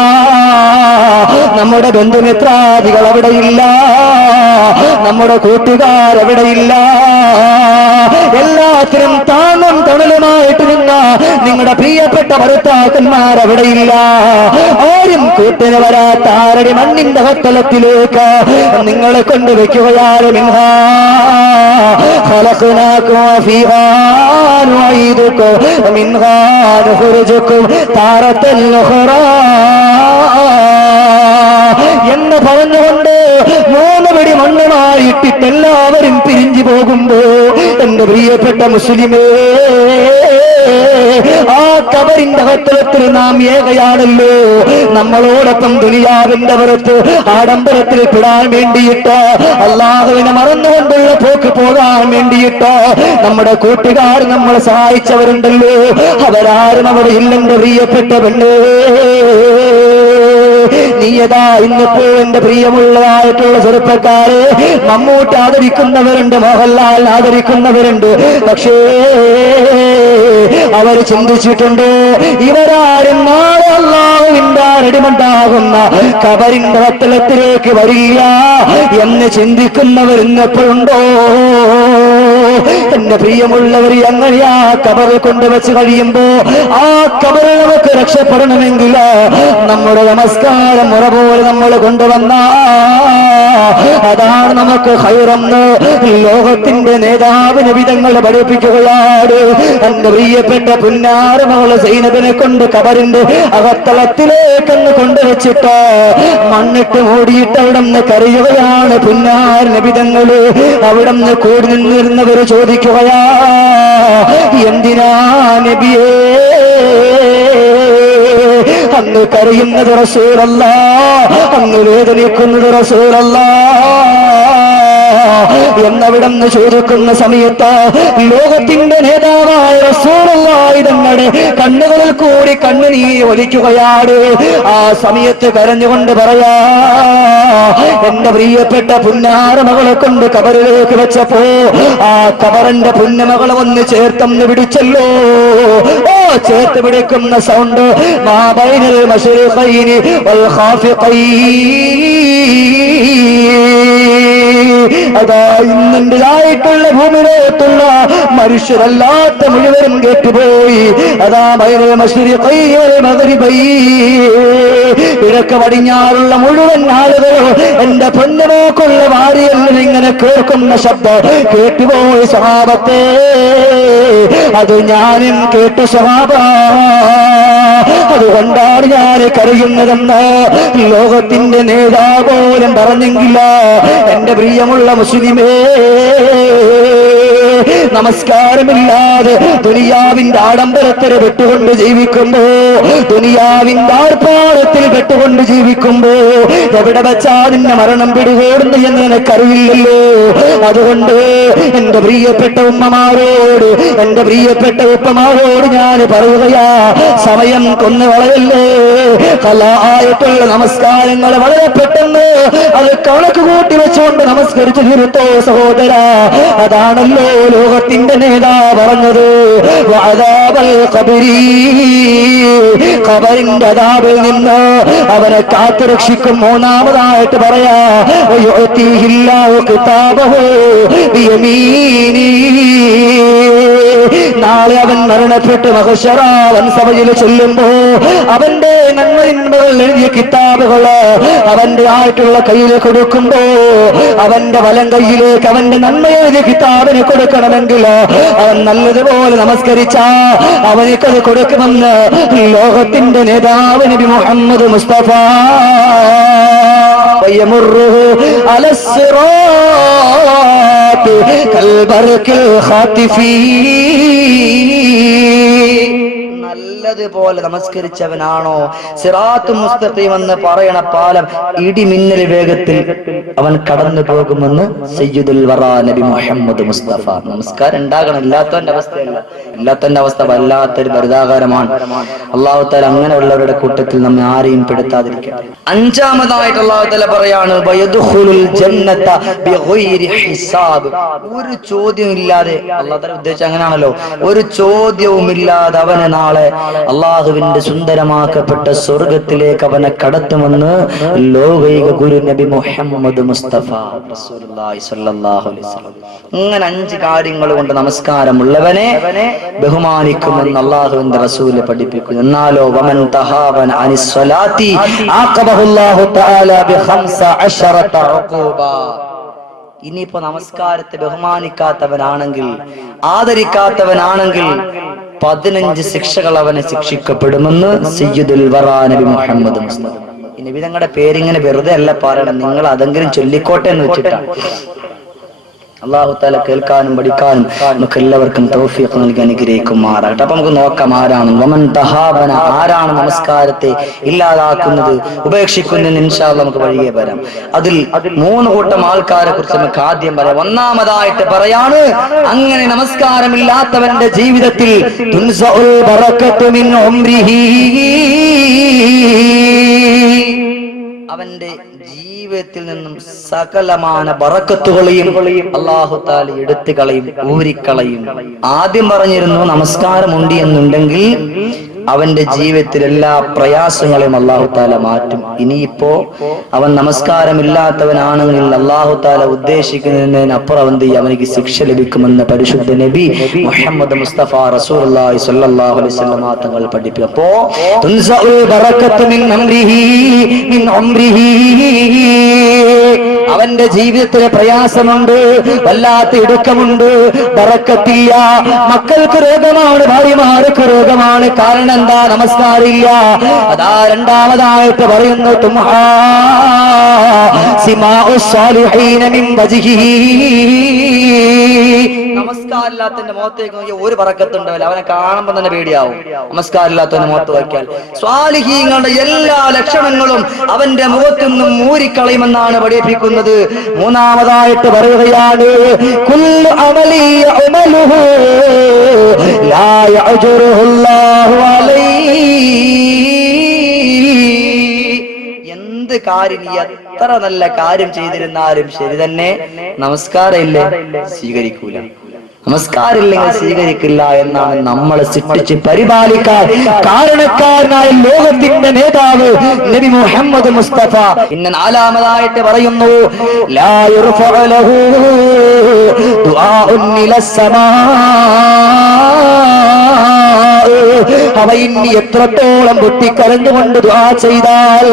നമ്മുടെ ബന്ധുമിത്രാദികൾ അവിടെയില്ല, നമ്മുടെ കൂട്ടുകാരെവിടെയില്ല. എല്ലാത്തിനും താങ്ങും തണലുമായിട്ട് നിന്ന നിങ്ങളുടെ പ്രിയപ്പെട്ട ഭർത്താക്കന്മാരവിടെയില്ല. ആരും കൂട്ടിന് വരാത്ത ആരടി മണ്ണിന്റെ ഹത്തലത്തിലേക്ക് നിങ്ങളെ കൊണ്ടുവയ്ക്കുകയാണ്. മിൻഹാ ഖലഖനാകും ഫീഹാ നുഈദുകും മിൻഹാ നുഖ്രിജുകും താറത്തൻ ഉഖ്റാ എന്ന് പറഞ്ഞുകൊണ്ട് 3 പിടി മണ്ണുമായിട്ടിട്ട് എല്ലാവരും പിരിഞ്ഞു പോകുമ്പോ എന്റെ പ്രിയപ്പെട്ട മുസ്ലിമേ, ആ കബറിന്റെ അകത്തളത്തിൽ നാം ഏകയാണല്ലോ. നമ്മളോടൊപ്പം ദുനിയാവിന്റെ പുറത്ത് ആഡംബരത്തിൽ പെടാൻ വേണ്ടിയിട്ട്, അള്ളാഹുവിനെ മറന്നുകൊണ്ടുള്ള പോക്ക് പോകാൻ വേണ്ടിയിട്ട് നമ്മുടെ കൂട്ടുകാർ നമ്മളെ സഹായിച്ചവരുണ്ടല്ലോ. അവരാരും അവിടെ ഇല്ലെന്റെ പ്രിയപ്പെട്ട പെണ്ണ്. നീയതാ ഇന്നിപ്പോ എന്റെ പ്രിയമുള്ളതായിട്ടുള്ള ചെറുപ്പക്കാരെ മമ്മൂട്ടി ആദരിക്കുന്നവരുണ്ട്, മോഹൻലാൽ ആദരിക്കുന്നവരുണ്ട്. പക്ഷേ അവർ ചിന്തിച്ചിട്ടുണ്ട് ഇവരാരും നാളെ അല്ലാഹുവിന്റെ അടിമണ്ടാകുന്ന കബറിന്റെ വത്തളത്തിലേക്ക് വരില്ല എന്ന് ചിന്തിക്കുന്നവർ ഇന്നെപ്പോഴുണ്ടോ? എന്റെ പ്രിയമുള്ളവർ, അങ്ങനെയാ കബറിൽ കൊണ്ടുവച്ച് കഴിയുമ്പോ ആ കബറിൽ നമുക്ക് രക്ഷപ്പെടണമെങ്കിൽ നമ്മുടെ നമസ്കാരം മുറ പോലെ നമ്മൾ കൊണ്ടുവന്ന അതാണ് നമുക്ക് ഖൈറെന്ന് ലോകത്തിന്റെ നേതാവ് നബിതങ്ങൾ പഠിപ്പിക്കുകയാണ്. എന്റെ പ്രിയപ്പെട്ട പുന്നാര മകള് സൈനബിനെ കൊണ്ട് കബറിന്റെ അകത്തളത്തിലേക്കൊന്ന് കൊണ്ടുവച്ചിട്ട് മണ്ണിട്ട് മൂടിയിട്ട് അവിടെ നിന്ന് കരയുകയാണ് പുന്നാര നബിതങ്ങള്. അവിടെ നിന്ന് കൂടി നിന്നിരുന്നവര് ചോദിക്കുകയാ, എന്തിനാ നബിയേ അങ്ങ് കരയുന്നത് റസൂലല്ലാഹ്, അങ്ങ് വേദനിക്കുന്നത് റസൂലല്ലാഹ് എന്നവിടെന്ന് ചോദിക്കുന്ന സമയത്ത് ലോകത്തിന്റെ നേതാവായ റസൂലുള്ളാഹി തങ്ങളുടെ കണ്ണുകളിൽ കൂടി കണ്ണുനീർ ഒലിക്കുകയാണ്. ആ സമയത്ത് കരഞ്ഞുകൊണ്ട് പറയാ, എന്റെ പ്രിയപ്പെട്ട പുന്നാര മകളെ കൊണ്ട് കബറിലേക്ക് വെച്ചപ്പോ ആ കബറിന്റെ പുന്നമകളെ ഒന്ന് ചേർത്തൊന്ന് പിടിച്ചല്ലോ. ഓ, ചേർത്ത് പിടിക്കുന്ന സൗണ്ട് മാ ബൈനൽ മശ്രിഖൈനി വൽ ഖാഫിഖൈൻ. അതാ ഇന്നുണ്ടായിട്ടുള്ള ഭൂമിയിലേക്കുള്ള മനുഷ്യരല്ലാത്ത മുഴുവനും കേട്ടുപോയി. അതാ ബൈനൽ മശ്രിഖൈനി വൽ മഗ്രിബൈൻ, കിഴക്ക് പടിഞ്ഞാറുള്ള മുഴുവൻ ആളുകളും എന്റെ പൊന്നുമോക്കുള്ള വാരിയെല്ലാം ഇങ്ങനെ കേൾക്കുന്ന ശബ്ദം കേട്ടുപോയി സ്വഹാബത്തെ. അത് ഞാനും കേട്ടു സ്വഹാബ, അതുകൊണ്ടാണ് ഞാൻ കരയുന്നതെന്ന് ലോകത്തിന്റെ നേതാപോലും പറഞ്ഞെങ്കില്ല. എന്റെ പ്രിയമുള്ള മുസ്ലിമേ, നമസ്കാരമില്ലാതെ ദുനിയാവിന്റെ ആഡംബരത്തിൽ പെട്ടുകൊണ്ട് ജീവിക്കുമ്പോ, ദുനിയാവിന്റെ ആർപ്പാടത്തിൽ പെട്ടുകൊണ്ട് ജീവിക്കുമ്പോ എവിടെ വെച്ചാ നിന്നെ മരണം പിടികൂടുന്നു എന്ന് നിനക്കറിയില്ലല്ലോ. അതുകൊണ്ട് എന്റെ പ്രിയപ്പെട്ട ഉമ്മമാരോട്, എന്റെ പ്രിയപ്പെട്ട ഉപ്പമാരോട് ഞാൻ പറയുകയാ, സമയം കൊന്നു കളയല്ലേ. കലായിട്ടുള്ള നമസ്കാരങ്ങൾ വളരെ പെട്ടെന്ന് അത് കണക്ക് കൂട്ടി വെച്ചുകൊണ്ട് നമസ്കരിച്ചു തീർത്തോ സഹോദര. അതാണല്ലോ ലോകത്തിന്റെ നേതാ പറഞ്ഞത്, ഖബറിന്റെ അദാബിൽ നിന്ന് അവനെ കാത്തുരക്ഷിക്കും. മൂന്നാമതായിട്ട് പറയാ, നാളെ അവൻ മരണപ്പെട്ട് മഹശറാവൻ സഭയിൽ ചൊല്ലുമ്പോ അവന്റെ നന്മകൾ എഴുതിയ കിതാബുകള് അവന്റെ ആയിട്ടുള്ള കയ്യിൽ കൊടുക്കുമ്പോ അവന്റെ വലം കയ്യിലേക്ക് അവന്റെ നന്മ എഴുതിയ കിതാബിന് കൊടുക്കണമെങ്കിൽ അവൻ നല്ലതുപോലെ നമസ്കരിച്ച അവനിക്കത് കൊടുക്കുമെന്ന് ലോകത്തിന്റെ നേതാവ് നബി മുഹമ്മദ് മുസ്തഫ. على الصراط كالبرق الخاطفين. നല്ലതുപോലെ നമസ്കരിച്ചവനാണോ സിറാത്ത് മുസ്തഖീം എന്ന് പറയണ പാലം ഇടിമിന്നൽ വേഗത്തിൽ അവൻ കടന്നു പോകുമെന്ന് സയ്യിദുൽ വറാ നബി മുഹമ്മദ് മുസ്തഫ. നമസ്കാരം ഉണ്ടാകണം, ഇല്ലാത്തവന്റെ അവസ്ഥയല്ല. ഇല്ലാത്തവന്റെ അവസ്ഥ വല്ലാത്തൊരു ദുരിതാകാരമാണ്. അല്ലാഹു തആല അങ്ങനെയുള്ളവരുടെ കൂട്ടത്തിൽ നമ്മെ ആരെയും പെടുത്താതിരിക്കട്ടെ. അഞ്ചാമതായിട്ട് അല്ലാഹു തആല പറയാണ്, വയദ്ഖുലുൽ ജന്നത ബിഗൈരി ഹിസാബ്. ഒരു ചോദ്യം ഇല്ലാതെ, അല്ലാഹു തആല ഉദ്ദേശിച്ച അങ്ങനെയാണല്ലോ, ഒരു ചോദ്യവുമില്ലാതെ അവനെ നാളെ അള്ളാഹുവിന്റെ സുന്ദരമാക്കപ്പെട്ട സ്വർഗത്തിലേക്ക് അവനെ കടത്തുമെന്ന് ലോകൈക ഗുരു നബി മുഹമ്മദ് മുസ്തഫ റസൂലുള്ളാഹി സ്വല്ലല്ലാഹു അലൈഹി വസല്ലം. ഇങ്ങനെ 5 കാര്യങ്ങൾ കൊണ്ട് നമസ്കാരമുള്ളവനെ ബഹുമാനിക്കുമെന്ന് അള്ളാഹുവിന്റെ റസൂല് പഠിപ്പിക്കുന്നു. എന്നാലോ വമൻ തഹാവന അനിസ് സ്വലാത്തി ആഖബഹുല്ലാഹു തആല ബി15 ഉഖൂബ. ഇനിയിപ്പോ നമസ്കാരത്തെ ബഹുമാനിക്കാത്തവനാണെങ്കിൽ, ആദരിക്കാത്തവനാണെങ്കിൽ 15 ശിക്ഷകൾ അവനെ ശിക്ഷിക്കപ്പെടുമെന്ന് സയ്യിദുൽ വറാ നബി മുഹമ്മദ് മുസ്തഫ. ഈ നബി തങ്ങളുടെ പേരിങ്ങനെ വെറുതെ അല്ല പറയണം, നിങ്ങൾ അതെങ്കിലും ചൊല്ലിക്കോട്ടെ എന്ന് വെച്ചിട്ടാണ്. അല്ലാഹു തആല കേൾക്കാനും പഠിക്കാനും നമുക്ക് എല്ലാവർക്കും തൗഫീഖ് നൽകി അനുഗ്രഹിക്കുമാറാകട്ടെ. അപ്പൊ നമുക്ക് നോക്കാം ആരാണ് വമൻ തഹാബന, ആരാണ് നമസ്കാരത്തെ ഇല്ലാതാക്കുന്നത്, ഉപേക്ഷിക്കുന്നത്. ഇൻഷാ അല്ലാഹ് നമുക്ക് വഴിയെ വരാം. അതിൽ 3 കൂട്ടം ആൾക്കാരെ കുറിച്ച് നമുക്ക് ആദ്യം പറയാം. ഒന്നാമതായിട്ട് പറയാണ്, അങ്ങനെ നമസ്കാരമില്ലാത്തവന്റെ ജീവിതത്തിൽ തുൻസഉൽ ബറകത്തു മിൻ ഉംരിഹി, അവന്റെ ജീവിതത്തിൽ നിന്നും സകലമായ ബറക്കത്തുകളെയും അല്ലാഹു തആല എടുത്തു കളയും, ഊരിക്കളയും. ആദ്യം പറഞ്ഞിരുന്നു നമസ്കാരമുണ്ട് എന്നുണ്ടെങ്കിൽ അവന്റെ ജീവിതത്തിൽ എല്ലാ പ്രയാസങ്ങളെയും അല്ലാഹു തആല മാറ്റും. ഇനിയിപ്പോ അവൻ നമസ്കാരമില്ലാത്തവനാണെങ്കിൽ അല്ലാഹു തആല ഉദ്ദേശിക്കുന്നതിനപ്പുറം അവനിക്ക് ശിക്ഷ ലഭിക്കുമെന്ന് പരിശുദ്ധ നബി മുഹമ്മദ് മുസ്തഫ റസൂലുള്ളാഹി സ്വല്ലല്ലാഹു അലൈഹി വസല്ലം തങ്ങൾ പഠിപ്പിച്ചു. അപ്പോ തുൻസഉൽ ബറകത്തു മിൻ അംരിഹി മിൻ ഉംരിഹി, അവന്റെ ജീവിതത്തിലെ പ്രയാസമുണ്ട്, വല്ലാത്ത ഇടുക്കമുണ്ട്, ബറക്കത്തില്ല. മക്കൾക്ക് രോഗമാണ്, ഭാര്യമാർക്ക് രോഗമാണ്. കാരണം എന്താ? നമസ്കാരമില്ല. അതാ രണ്ടാമതായിട്ട് പറയുന്നു തുംഹാ സിമാഉ സ്വാലിഹീന മിൻ വജ്ഹിഹി, നമസ്കാരമില്ലാത്തവന്റെ മുഖത്തേക്ക് നോക്കിയാൽ ഒരു ബറക്കത്തുണ്ടാവില്ല, അവനെ കാണുമ്പോൾ തന്നെ പേടിയാവും. നമസ്കാരമില്ലാത്തവന്റെ മുഖത്ത് നോക്കിയാൽ സ്വാലിഹീങ്ങളുടെ എല്ലാ ലക്ഷണങ്ങളും അവന്റെ മുഖത്തു നിന്നും മൂരിക്കളയുമെന്നാണ് പഠിപ്പിക്കുന്നത്. മൂന്നാമതായിട്ട് പറയുകയാണ് കുല്ലു അമലി യഅമലുഹു ലാ യഅജുറുഹു അല്ലാഹു അലൈഹി, എന്ത് കാര്യം, എത്ര നല്ല കാര്യം ചെയ്തിരുന്നാലും ശരി തന്നെ, നമസ്കാരം ഇല്ലേ സ്വീകരിക്കൂല, നമസ്കാരം ഇല്ലെങ്കിൽ സ്വീകരിക്കില്ല എന്നാണ് നമ്മളെ സൃഷ്ടിച്ച് പരിപാലിക്കാൻ കാരണക്കാരനായ ലോകത്തിന്റെ നേതാവ് നബി മുഹമ്മദ് മുസ്തഫ. പിന്നെ നാലാമതായിട്ട് പറയുന്നു ലാ യുർഫഉ ലഹു ദുആഉൻ ഇലസ്സമാ, അവ ഇനി എത്രത്തോളം പൊട്ടിക്കരഞ്ഞുകൊണ്ട് ദുആ ചെയ്താൽ,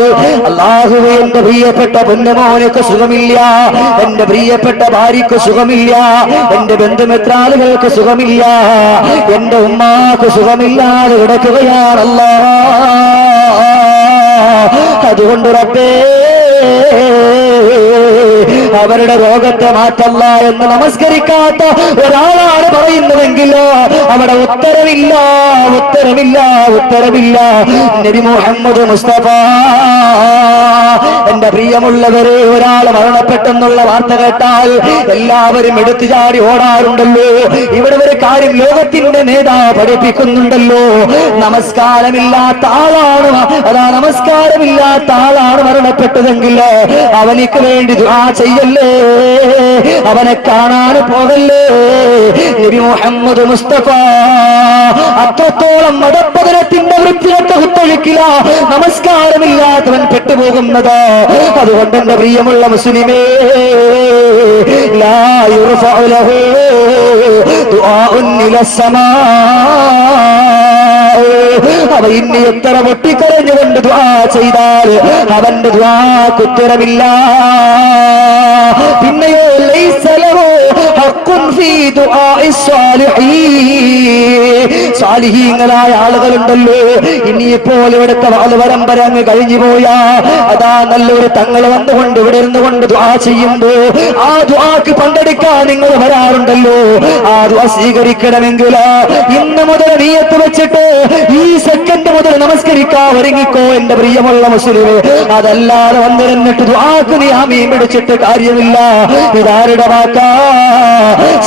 അല്ലാഹുവേ എന്റെ പ്രിയപ്പെട്ട പൊന്നുമോനക്ക് സുഖമില്ല, എന്റെ പ്രിയപ്പെട്ട ഭാര്യക്ക് സുഖമില്ല, എന്റെ ബന്ധുമിത്രാളുകൾക്ക് സുഖമില്ല, എന്റെ ഉമ്മാക്ക് സുഖമില്ലാതെ കിടക്കുകയാണല്ലോ, അതുകൊണ്ട് റബ്ബേ അവരുടെ രോഗത്തെ മാറ്റല്ല എന്ന് നമസ്കരിക്കാത്ത ഒരാളാണ് പറയുന്നതെങ്കിൽ അവിടെ ഉത്തരവില്ല, ഉത്തരവില്ല, ഉത്തരവില്ല. നബി മുഹമ്മദ് മുസ്തഫ. എന്റെ പ്രിയമുള്ളവരെ, ഒരാൾ മരണപ്പെട്ടെന്നുള്ള വാർത്ത കേട്ടാൽ എല്ലാവരും എടുത്തു ചാടി ഓടാറുണ്ടല്ലോ. ഇവിടെ ഒരു കാര്യം ലോകത്തിന്റെ നേതാവ് പഠിപ്പിക്കുന്നുണ്ടല്ലോ, നമസ്കാരമില്ലാത്ത ആളാണ്, അതാ നമസ്കാരമില്ലാത്ത ആളാണ് മരണപ്പെട്ടതെങ്കിൽ അവനിക്ക് വേണ്ടി ദുആ ചെയ്യല്ലേ, അവനെ കാണാൻ പോകല്ലേ. നബി മുഹമ്മദ് മുസ്തഫ അത്രത്തോളം മതപതനത്തിന്റെ വൃത്തികെട്ട കുത്തൊഴുക്കില നമസ്കാരമില്ലാത്തവൻ പെട്ടുപോകുന്നത്. അതുകൊണ്ട് എന്റെ പ്രിയമുള്ള മുസ്ലിമേ, ലാ യുർഫഉ ലഹു ദുആഉൻ ഇലസ്സമാ, അവ ഇനി എത്ര പൊട്ടിക്കരഞ്ഞുകൊണ്ട് ദുആ ചെയ്താൽ അവന്റെ ദുആക്ക് ഉത്തരമില്ല. പിന്നെയോ ലൈസ ലഹു ഹഖ്ഖുൻ ഫീ ദുആഇ സ്വാലിഹീൻ, സാലിഹീങ്ങളായ ആളുകളുണ്ടല്ലോ. ഇനിയിപ്പോൾ ഇവിടുത്തെ വാൽവരമ്പര അങ്ങ് കഴിഞ്ഞു പോയാ, അതാ നല്ലൊരു തങ്ങൾ വന്നുകൊണ്ട് ഇവിടെ ഇരുന്നുകൊണ്ട് ദുആ ചെയ്യുമ്പോ ആ ദുആക്ക് പങ്കെടുക്കാൻ നിങ്ങൾ വരാറുണ്ടല്ലോ. ആ ദുആ സ്വീകരിക്കണമെങ്കിൽ ഇന്ന് മുതൽ നിയത്ത് വെച്ചിട്ട് ഈ സെക്കൻഡ് മുതൽ നമസ്കരിക്കാൻ ഒരുങ്ങിക്കോ എന്റെ പ്രിയമുള്ള മുസ്ലിമേ. അതല്ലാതെ വന്നിരുന്നിട്ട് ദുആക്ക് നീ ആമീൻ പിടിച്ചിട്ട് കാര്യമില്ല. ഇതാരുടെ വാക്കാ?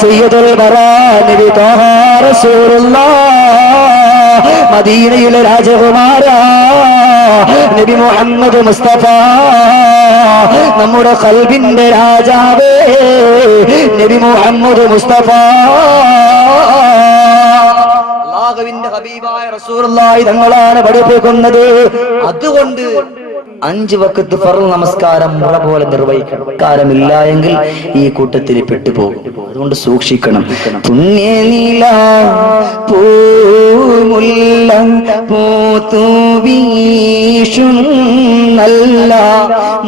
സയ്യിദുൽ ബറാ നബി ത്വാഹ റസൂലുള്ളാഹ്, മദീനയിലെ രാജകുമാര നബി മുഹമ്മദ് മുസ്തഫ, നമ്മുടെ ഖൽബിന്റെ രാജാവേ നബി മുഹമ്മദ് മുസ്തഫ, അല്ലാഹുവിന്റെ ഹബീബായ റസൂലുള്ളാഹി തങ്ങളാണ് പഠിപ്പിക്കുന്നത്. അതുകൊണ്ട് 5 വഖത്ത് ഫർള് നമസ്കാരം മുറ പോലെ നിർവഹിക്കണം. നമസ്കാരമില്ല എങ്കിൽ ഈ കൂട്ടത്തിൽ പെട്ടുപോകും. അതുകൊണ്ട് സൂക്ഷിക്കണം. പുണ്യനീല പൂമുല്ല പൂത്തു വീശും നല്ല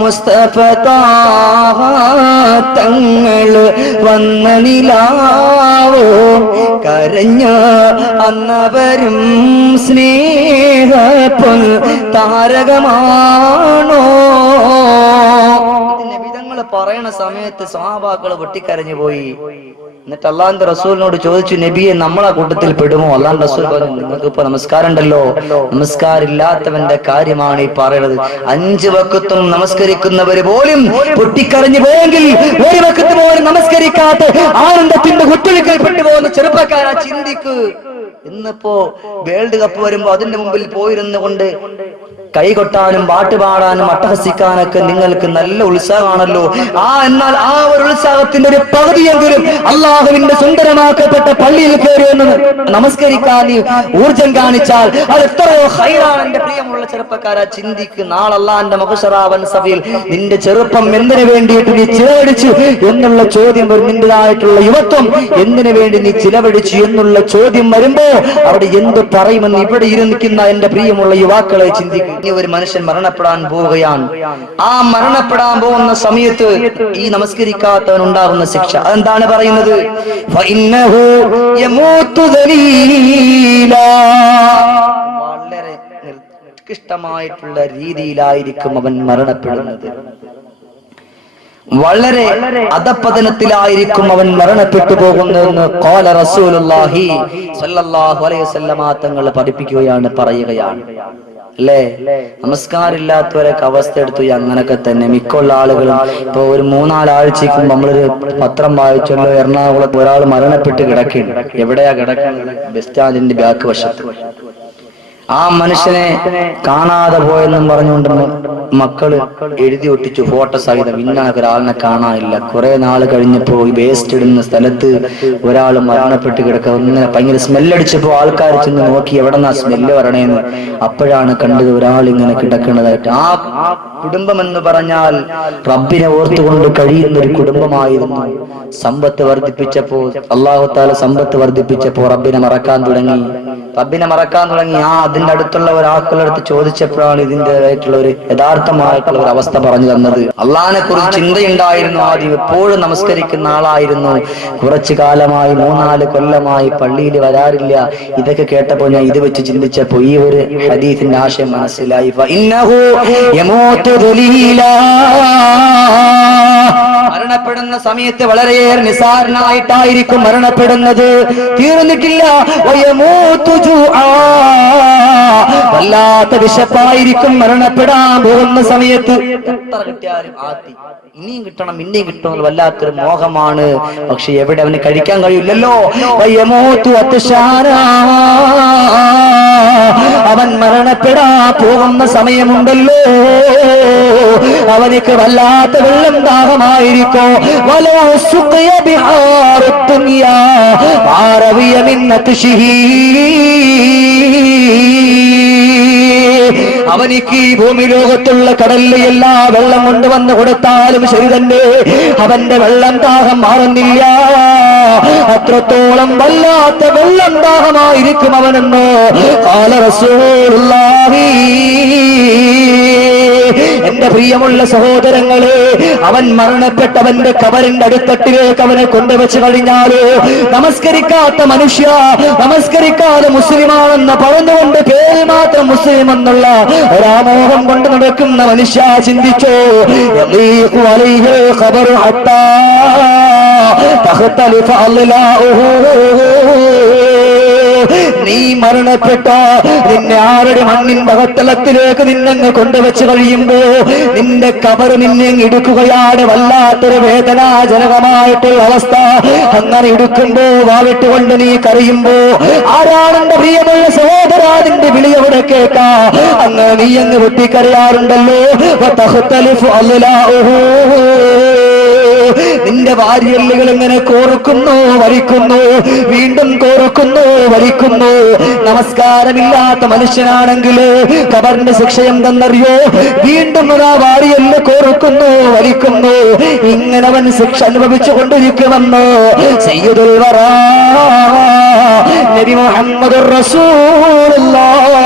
മുസ്തഫ താഹ തങ്ങൾ വന്ന നിലാവോ, കരഞ്ഞ അന്നവരും സ്നേഹപ്പൊൻ താരകമാണോ. നബിതങ്ങൾ തങ്ങൾ പറയണ സമയത്ത് സ്വഹാബാക്കൾ പൊട്ടിക്കരഞ്ഞു പോയി. എന്നിട്ട് അള്ളാന്റെ റസൂലിനോട് ചോദിച്ചു, നബിയെ നമ്മളെ കൂട്ടത്തിൽ പെടുമോ? അള്ളാന്റെ റസൂൽ പറഞ്ഞു, നിങ്ങൾക്ക് ഇപ്പൊ നമസ്കാരം ഉണ്ടല്ലോ, നമസ്കാരില്ലാത്തവന്റെ കാര്യമാണ് ഈ പറയുന്നത്. 5 വക്തും നമസ്കരിക്കുന്നവര് പോലും പൊട്ടിക്കരഞ്ഞു പോയെങ്കിൽ ഒരു വക്ത് പോലും നമസ്കരിക്കാത്ത ആനന്ദത്തിന്റെ കുത്തൊഴുക്കിൽ പെട്ടുപോകുന്ന ചെറുപ്പക്കാരാ ചിന്തിക്ക്. ഇന്നിപ്പോ വേൾഡ് കപ്പ് വരുമ്പോ അതിന്റെ മുമ്പിൽ പോയിരുന്നു കൊണ്ട് കൈകൊട്ടാനും പാട്ടുപാടാനും അട്ടഹസിക്കാനൊക്കെ നിങ്ങൾക്ക് നല്ല ഉത്സാഹമാണല്ലോ. എന്നാൽ ആ ഒരു ഉത്സാഹത്തിന്റെ ഒരു പകുതിയെങ്കിലും അള്ളാഹുവിന്റെ സുന്ദരമാക്കപ്പെട്ട പള്ളിയിൽ കയറി എന്ന് നമസ്കരിക്കാൻ ഊർജം കാണിച്ചാൽ അത് എത്രയോ ഹൈറാണ്. എന്റെ പ്രിയമുള്ള ചെറുപ്പക്കാരാ ചിന്തിക്ക്. നാളെ അള്ളാന്റെ മഹ്ശറാവൻ സഭയിൽ നിന്റെ ചെറുപ്പം എന്തിനു വേണ്ടിയിട്ട് നീ ചിലവഴിച്ചു എന്നുള്ള ചോദ്യം വരും. നിന്റേതായിട്ടുള്ള യുവത്വം എന്തിനു വേണ്ടി നീ ചിലവഴിച്ചു എന്നുള്ള ചോദ്യം വരുമ്പോ അവിടെ എന്ത് പറയുമെന്ന് ഇവിടെ ഇരുന്നിരിക്കുന്ന എന്റെ പ്രിയമുള്ള യുവാക്കളെ ചിന്തിക്കും. ഇനി ഒരു മനുഷ്യൻ മരണപ്പെടാൻ പോവുകയാണ്. ആ മരണപ്പെടാൻ പോകുന്ന സമയത്ത് ഈ നമസ്കരിക്കാത്തവൻ ഉണ്ടാകുന്ന ശിക്ഷ അതെന്താണ് പറയുന്നത്? വളരെ നിർദ്ദിഷ്ടമായിട്ടുള്ള രീതിയിലായിരിക്കും അവൻ മരണപ്പെടുന്നത്. വളരെ അധപതനത്തിലായിരിക്കും അവൻ മരണപ്പെട്ടു പോകുന്നതെന്ന് ഖാല റസൂലുള്ളാഹി സ്വല്ലല്ലാഹു അലൈഹി വസല്ലമ തങ്ങൾ പഠിപ്പിക്കുകയാണ്, പറയുകയാണ്. അല്ലേ? നമസ്കാരമില്ലാത്തവരൊക്കെ അവസ്ഥ എടുത്തു അങ്ങനൊക്കെ തന്നെ മിക്കുള്ള ആളുകളും. ഇപ്പൊ ഒരു 3-4 ആഴ്ചക്കും നമ്മളൊരു പത്രം വായിച്ചല്ലോ, എറണാകുളത്ത് ഒരാൾ മരണപ്പെട്ട് കിടക്കുകയാണ്. എവിടെയാ കിടക്കുന്നത്? ബസ് സ്റ്റാൻഡിന്റെ ബാക്ക് വശത്ത്. ആ മനുഷ്യനെ കാണാതെ പോയെന്നും പറഞ്ഞുകൊണ്ട് മക്കള് എഴുതി ഒട്ടിച്ചു ഫോട്ടോ സഹിതം. ഇന്നൊക്കെ ഒരാളിനെ കാണാനില്ല. കുറെ നാൾ കഴിഞ്ഞപ്പോ ഈ വേസ്റ്റ് ഇടുന്ന സ്ഥലത്ത് ഒരാൾ മരണപ്പെട്ട് കിടക്കുക. ഇങ്ങനെ ഭയങ്കര സ്മെല്ലടിച്ചപ്പോ ആൾക്കാർ ചെന്ന് നോക്കി എവിടെന്നാ സ്മെല്ല് വരണേന്ന്. അപ്പോഴാണ് കണ്ടത് ഒരാൾ ഇങ്ങനെ കിടക്കുന്നതായിട്ട്. ആ കുടുംബം എന്ന് പറഞ്ഞാൽ റബ്ബിനെ ഓർത്തുകൊണ്ട് കഴിയുന്ന ഒരു കുടുംബമായിരുന്നു. സമ്പത്ത് വർദ്ധിപ്പിച്ചപ്പോ അല്ലാഹു തആല സമ്പത്ത് വർദ്ധിപ്പിച്ചപ്പോ റബ്ബിനെ മറക്കാൻ തുടങ്ങി. അതിന്റെ അടുത്തുള്ള ഒരാൾക്കുള്ളടുത്ത് ചോദിച്ചപ്പോഴാണ് ഇതിൻ്റെതായിട്ടുള്ള ഒരു യഥാർത്ഥമായിട്ടുള്ള ഒരു അവസ്ഥ പറഞ്ഞു തന്നത്. അള്ളാഹിനെ കുറിച്ച് ചിന്തയുണ്ടായിരുന്നു. ആദ്യം എപ്പോഴും നമസ്കരിക്കുന്ന ആളായിരുന്നു. കുറച്ചു കാലമായി 3-4 കൊല്ലമായി പള്ളിയിൽ വരാറില്ല. ഇതൊക്കെ കേട്ടപ്പോ ഞാൻ ഇത് വെച്ച് ചിന്തിച്ചപ്പോ ഈ ഒരു ഹദീസിന്റെ ആശയം മനസ്സിലായി. മരണപ്പെടുന്ന സമയത്ത് വളരെയേറെ നിസാരനായിട്ടായിരിക്കും മരണപ്പെടുന്നത്. തീർന്നിട്ടില്ല. വല്ലാത്ത വിശപ്പായിരിക്കും മരണപ്പെടാൻ പോകുന്ന സമയത്ത്. എത്ര കിട്ടിയാലും ഇനിയും കിട്ടണം ഇനിയും കിട്ടണം വല്ലാത്തൊരു മോഹമാണ്. പക്ഷെ എവിടെ അവന് കഴിക്കാൻ കഴിയില്ലല്ലോ. അവൻ മരണപ്പെടാ പോകുന്ന സമയമുണ്ടല്ലോ. അവനിക്ക് വല്ലാത്ത വെള്ളം ദാഹമായിരിക്കും. അവനിക്ക് ഈ ഭൂമി ലോകത്തുള്ള കടലിലെ എല്ലാ വെള്ളം കൊണ്ടുവന്ന് കൊടുത്താലും ശരി തന്നെ അവന്റെ വെള്ളം ദാഹം മാറുന്നില്ല. അത്രത്തോളം വല്ലാത്ത വെള്ളം ദാഹമായിരിക്കും അവനെന്ന് ഖാല റസൂലുള്ളാഹി. എന്റെ പ്രിയമുള്ള സഹോദരങ്ങളെ, അവൻ മരണപ്പെട്ടവന്റെ കബറിന്റെ അടിത്തട്ടിലേക്ക് അവനെ കൊണ്ടുവച്ച് കഴിഞ്ഞാലോ നമസ്കരിക്കാത്ത മനുഷ്യ, നമസ്കരിക്കാതെ മുസ്ലിമാണെന്ന് പറഞ്ഞുകൊണ്ട് പേര് മാത്രം മുസ്ലിം എന്നുള്ള ഒരാമോഹം കൊണ്ട് നടക്കുന്ന മനുഷ്യ ചിന്തിച്ചോ. നീ മരണപ്പെട്ട നിന്നെ ആരുടെ മണ്ണിന്റെ അകത്തളത്തിലേക്ക് നിന്നെ കൊണ്ടുവച്ച് കഴിയുമ്പോ നിന്റെ കബർ നിന്നെ ഇടുക്കുകയാണ്. വല്ലാത്തൊരു വേദനാജനകമായിട്ടുള്ള അവസ്ഥ. അങ്ങനെ ഇടുക്കുമ്പോ വാവിട്ടുകൊണ്ട് നീ കരയുമ്പോ ആരാണെന്റെ പ്രിയമുള്ള സഹോദരാ നിന്റെ വിളി എവിടെ കേൾക്കാ? അങ്ങനെ നീ അങ്ങ് പൊട്ടിക്കരയാറുണ്ടല്ലോ. നിന്റെ വാരിയല്ലുകൾ ഇങ്ങനെ കോർക്കുന്നു വലിക്കുന്നു, വീണ്ടും കോർക്കുന്നു വലിക്കുന്നു. നമസ്കാരമില്ലാത്ത മനുഷ്യനാണെങ്കിൽ ഖബറിന്റെ ശിക്ഷ എന്തെന്നറിയോ? വീണ്ടും ആ വാരിയല്ല് കോർക്കുന്നു വലിക്കുന്നു. ഇങ്ങനെ അവൻ ശിക്ഷ അനുഭവിച്ചു കൊണ്ടിരിക്കുമെന്ന് സയ്യിദുൽ വറാ നബി മുഹമ്മദുർ റസൂലുള്ളാഹ്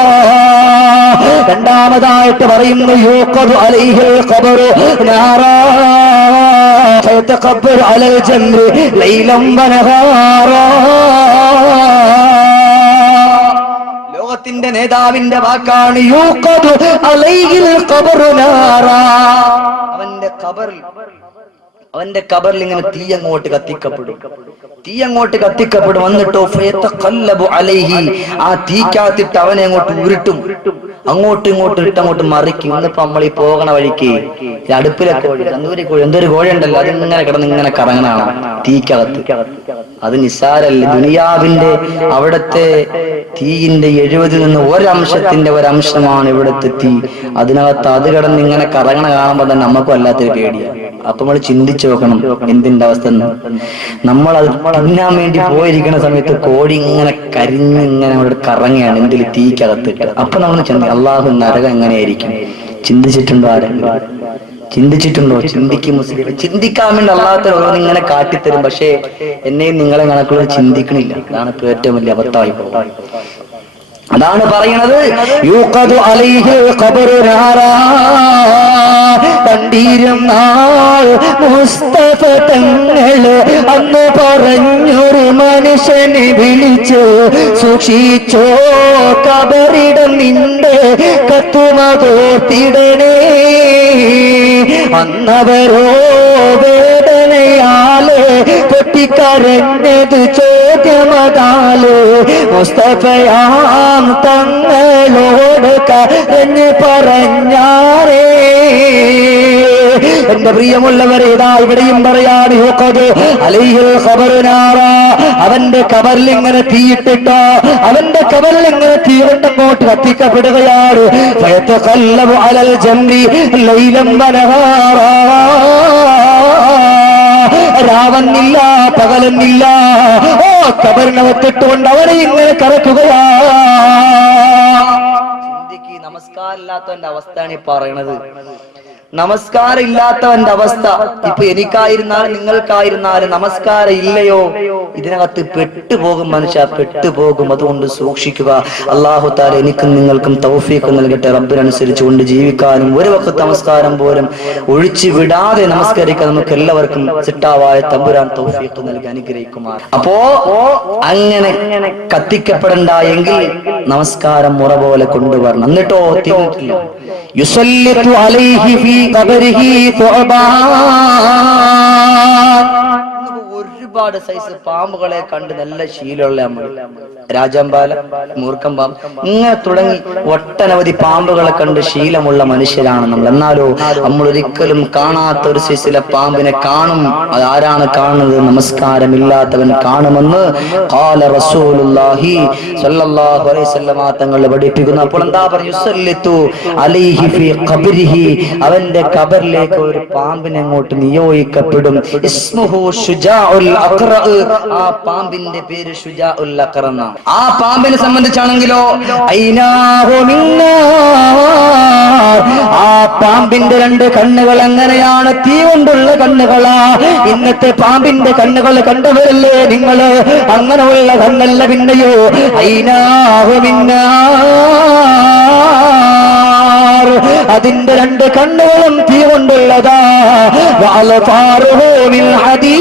രണ്ടാമതായിട്ട് പറയുന്നു. യൂഖദു അലൈഹിൽ ഖബറു നാറാ فيتقبل على الجمر ليلا ونهارا. ലോകത്തിന്റെ നേതാവിന്റെ വാക്കാണ് യൂഖദു അലൈഹിൽ ഖബറു നാറാ. അവന്റെ ഖബറിൽ അവന്റെ കബറിൽ ഇങ്ങനെ തീ അങ്ങോട്ട് കത്തിക്കപ്പെടും. വന്നിട്ടോ ഫയതഖല്ലബു അലൈഹി, ആ തീക്കകത്തിട്ട് അവനെ അങ്ങോട്ട് ഉരുട്ടും, അങ്ങോട്ടും ഇങ്ങോട്ടും ഇട്ടങ്ങോട്ട് മറിക്കും. ഇന്നിപ്പോ നമ്മൾ ഈ പോകണ വഴിക്ക് അടുപ്പിലെ കോഴി, തന്തൂരി കോഴി, എന്തൊരു കോഴി ഉണ്ടല്ലോ, അതിങ്ങനെ കിടന്ന് ഇങ്ങനെ കറങ്ങണാണ് തീക്കകത്ത്. അത് നിസ്സാരല്ല. ദുനിയാവിന്റെ അവിടത്തെ തീയിന്റെ 70 നിന്ന് ഒരംശത്തിന്റെ ഒരംശമാണ് ഇവിടുത്തെ തീ. അതിനകത്ത് അത് കിടന്ന് ഇങ്ങനെ കറങ്ങണ കാണുമ്പോ തന്നെ നമുക്കും വല്ലാത്തൊരു പേടിയാണ്. അപ്പൊ നമ്മൾ ചിന്തിച്ചു നോക്കണം എന്തിന്റെ അവസ്ഥ. നമ്മൾ അത് തിന്നാൻ വേണ്ടി പോയിരിക്കുന്ന സമയത്ത് കോഴി ഇങ്ങനെ കരിഞ്ഞ് ഇങ്ങനെ അവിടെ കറങ്ങുകയാണ് എന്തിൽ തീക്കകത്തിട്ട്. അപ്പൊ നമ്മൾ ചിന്തി അള്ളാഹു നരകം എങ്ങനെയായിരിക്കും. ചിന്തിച്ചിട്ടുണ്ടോ ആരെങ്കിലും? ചിന്തിച്ചിട്ടുണ്ടോ? ചിന്തിക്കും മുസ്ലിം. ചിന്തിക്കാൻ വേണ്ടി അള്ളാഹത്തെ ഓരോന്ന് ഇങ്ങനെ കാട്ടിത്തരും. പക്ഷേ എന്നെയും നിങ്ങളെ കണക്കുള്ള ചിന്തിക്കണില്ല. അതാണ് ഏറ്റവും വലിയ അബദ്ധമായി പോകുന്നത്. അതാണ് പറയണത് യൂഖദു അലൈഹി ഖബറു നാറാ, കണ്ടീരം നാൾ മുസ്തഫ തങ്ങള് അന്ന് പറഞ്ഞൊരു മനുഷ്യനെ വിളിച്ചു, സൂക്ഷിച്ചോ കബറിടം നിന്റെ കത്തുമതോർത്തിടണേ. അന്നവരോ വേദനയാല് പൊട്ടിക്കരഞ്ഞത് ചോദ്യമതാല്, മുസ്തഫയാം തങ്ങളോട് കരഞ്ഞ് പറഞ്ഞാരേ. എന്റെ പ്രിയമുള്ളവരെ, ഇതാ ഇവിടെയും പറയാണ് യൂഖദു അലൈഹിൽ ഖബറു നാറാ, അവന്റെ കബറിൽ ഇങ്ങനെ തീയിട്ടിട്ടോ, അവന്റെ കബറിൽ ഇങ്ങനെ തീ കൊണ്ടങ്ങോട്ട് കത്തിക്കപ്പെടുകയാണ്. ഫയതഖല്ലബു അലൽ ജംരി ലൈലൻ വനഹാറാ, രാവന്നില്ല പകലെന്നില്ല, ഓ കബറിനകത്തിട്ടുകൊണ്ട് അവനെ ഇങ്ങനെ കറക്കുകയാ. ചിന്തിക്ക്, നമസ്കാരം ഇല്ലാത്തവന്റെ അവസ്ഥയാണ് ഈ പറയണത്. നമസ്കാരം ഇല്ലാത്തവന്റെ അവസ്ഥ. ഇപ്പൊ എനിക്കായിരുന്നാലും നിങ്ങൾക്കായിരുന്നാലും നമസ്കാരം ഇല്ലയോ, ഇതിനകത്ത് പെട്ടുപോകും മനുഷ്യ, പെട്ടുപോകും. അതുകൊണ്ട് സൂക്ഷിക്കുക. അല്ലാഹു തആല എനിക്കും നിങ്ങൾക്കും തൗഫീഖ് നൽകട്ടെ. റബ്ബിനനുസരിച്ചുകൊണ്ട് ജീവിക്കാനും ഒരു വഖത്ത് നമസ്കാരം പോലും ഒഴിച്ചു വിടാതെ നമസ്കരിക്കാൻ നമുക്ക് എല്ലാവർക്കും സിട്ടാവായ തമ്പുരാൻ തൗഫീഖ് നൽകി അനുഗ്രഹിക്കുമാർ. അപ്പോ അങ്ങനെ കത്തിക്കപ്പെടണ്ട എങ്കിൽ നമസ്കാരം മുറ പോലെ കൊണ്ടുവരണം. എന്നിട്ടോ തീർന്നിട്ടില്ല. യുസല്ലിതു അലൈഹി ഫീ ഖബരിഹി തുഅബാൻ, ഒരുപാട് സൈസ് പാമ്പുകളെ കണ്ട് നല്ല ശീലമുള്ള നമ്മൾ, രാജാമ്പാല, മൂർഖം പാമ്പ്, ഇങ്ങനെ തുടങ്ങി ഒട്ടനവധി പാമ്പുകളെ കണ്ട് ശീലമുള്ള മനുഷ്യരാണ് നമ്മൾ. എന്നാലോ നമ്മൾ ഒരിക്കലും കാണാത്ത ഒരു സൈസിലെ പാമ്പിനെ കാണും. അതാരാണ് കാണുന്നത്? നമസ്കാരമില്ലാത്തവൻ കാണുമെന്ന് ഖാല റസൂലുള്ളാഹി സ്വല്ലല്ലാഹു അലൈഹി വസല്ലം തങ്ങൾ പഠിപ്പിക്കുന്നു. അപ്പോൾ എന്താ പറഞ്ഞു? യുസല്ലിതു അലൈഹി ഫീ ഖബരിഹി, അവന്റെ ഖബറിലേക്ക് ഒരു പാമ്പിനെ അങ്ങോട്ട് നിയോഗിക്കപ്പെടും. ഇസ്മുഹു ശുജാഉൽ അഖറ, ആ പാമ്പിന്റെ പേര് ശുജാഉൽ അഖറ. ആ പാമ്പിനെ സംബന്ധിച്ചാണെങ്കിലോ ഐനാഹു മിന്നാർ, ആ പാമ്പിന്റെ 2 കണ്ണുകൾ എങ്ങനെയാണ്? തീ കൊണ്ടുള്ള കണ്ണുകളാ. ഇന്നത്തെ പാമ്പിന്റെ കണ്ണുകൾ കണ്ടവരല്ലേ നിങ്ങള്? അങ്ങനെയുള്ള കണ്ണല്ല പിന്നെയോ. ഐനാഹു മിന്നാർ, അതിന്റെ 2 കണ്ണുകളും തീ കൊണ്ടുള്ളതാ. വഅൽഫാറുഹു മിൻ ഹദീദ്,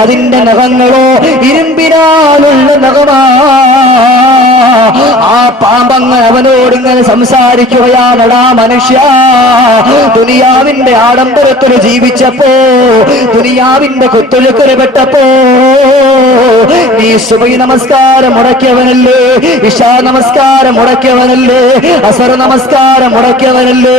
അതിന്റെ നഖങ്ങളോ ഇരുമ്പിനാലുള്ള നഖമാ. ആ പാമ്പങ്ങ് അവനോട് ഇങ്ങനെ സംസാരിക്കുകയാണടാ മനുഷ്യ, ദുനിയാവിന്റെ ആഡംബരത്തിൽ ജീവിച്ചപ്പോ, ദുനിയാവിന്റെ കുത്തൊഴുക്കിൽ പെട്ടപ്പോ നീ സുബഹി നമസ്കാരം മുടക്കിയവനല്ലേ, ഇശാ നമസ്കാരം മുടക്കിയവനല്ലേ, അസർ നമസ്കാരം മുടക്കിയവനല്ലേ?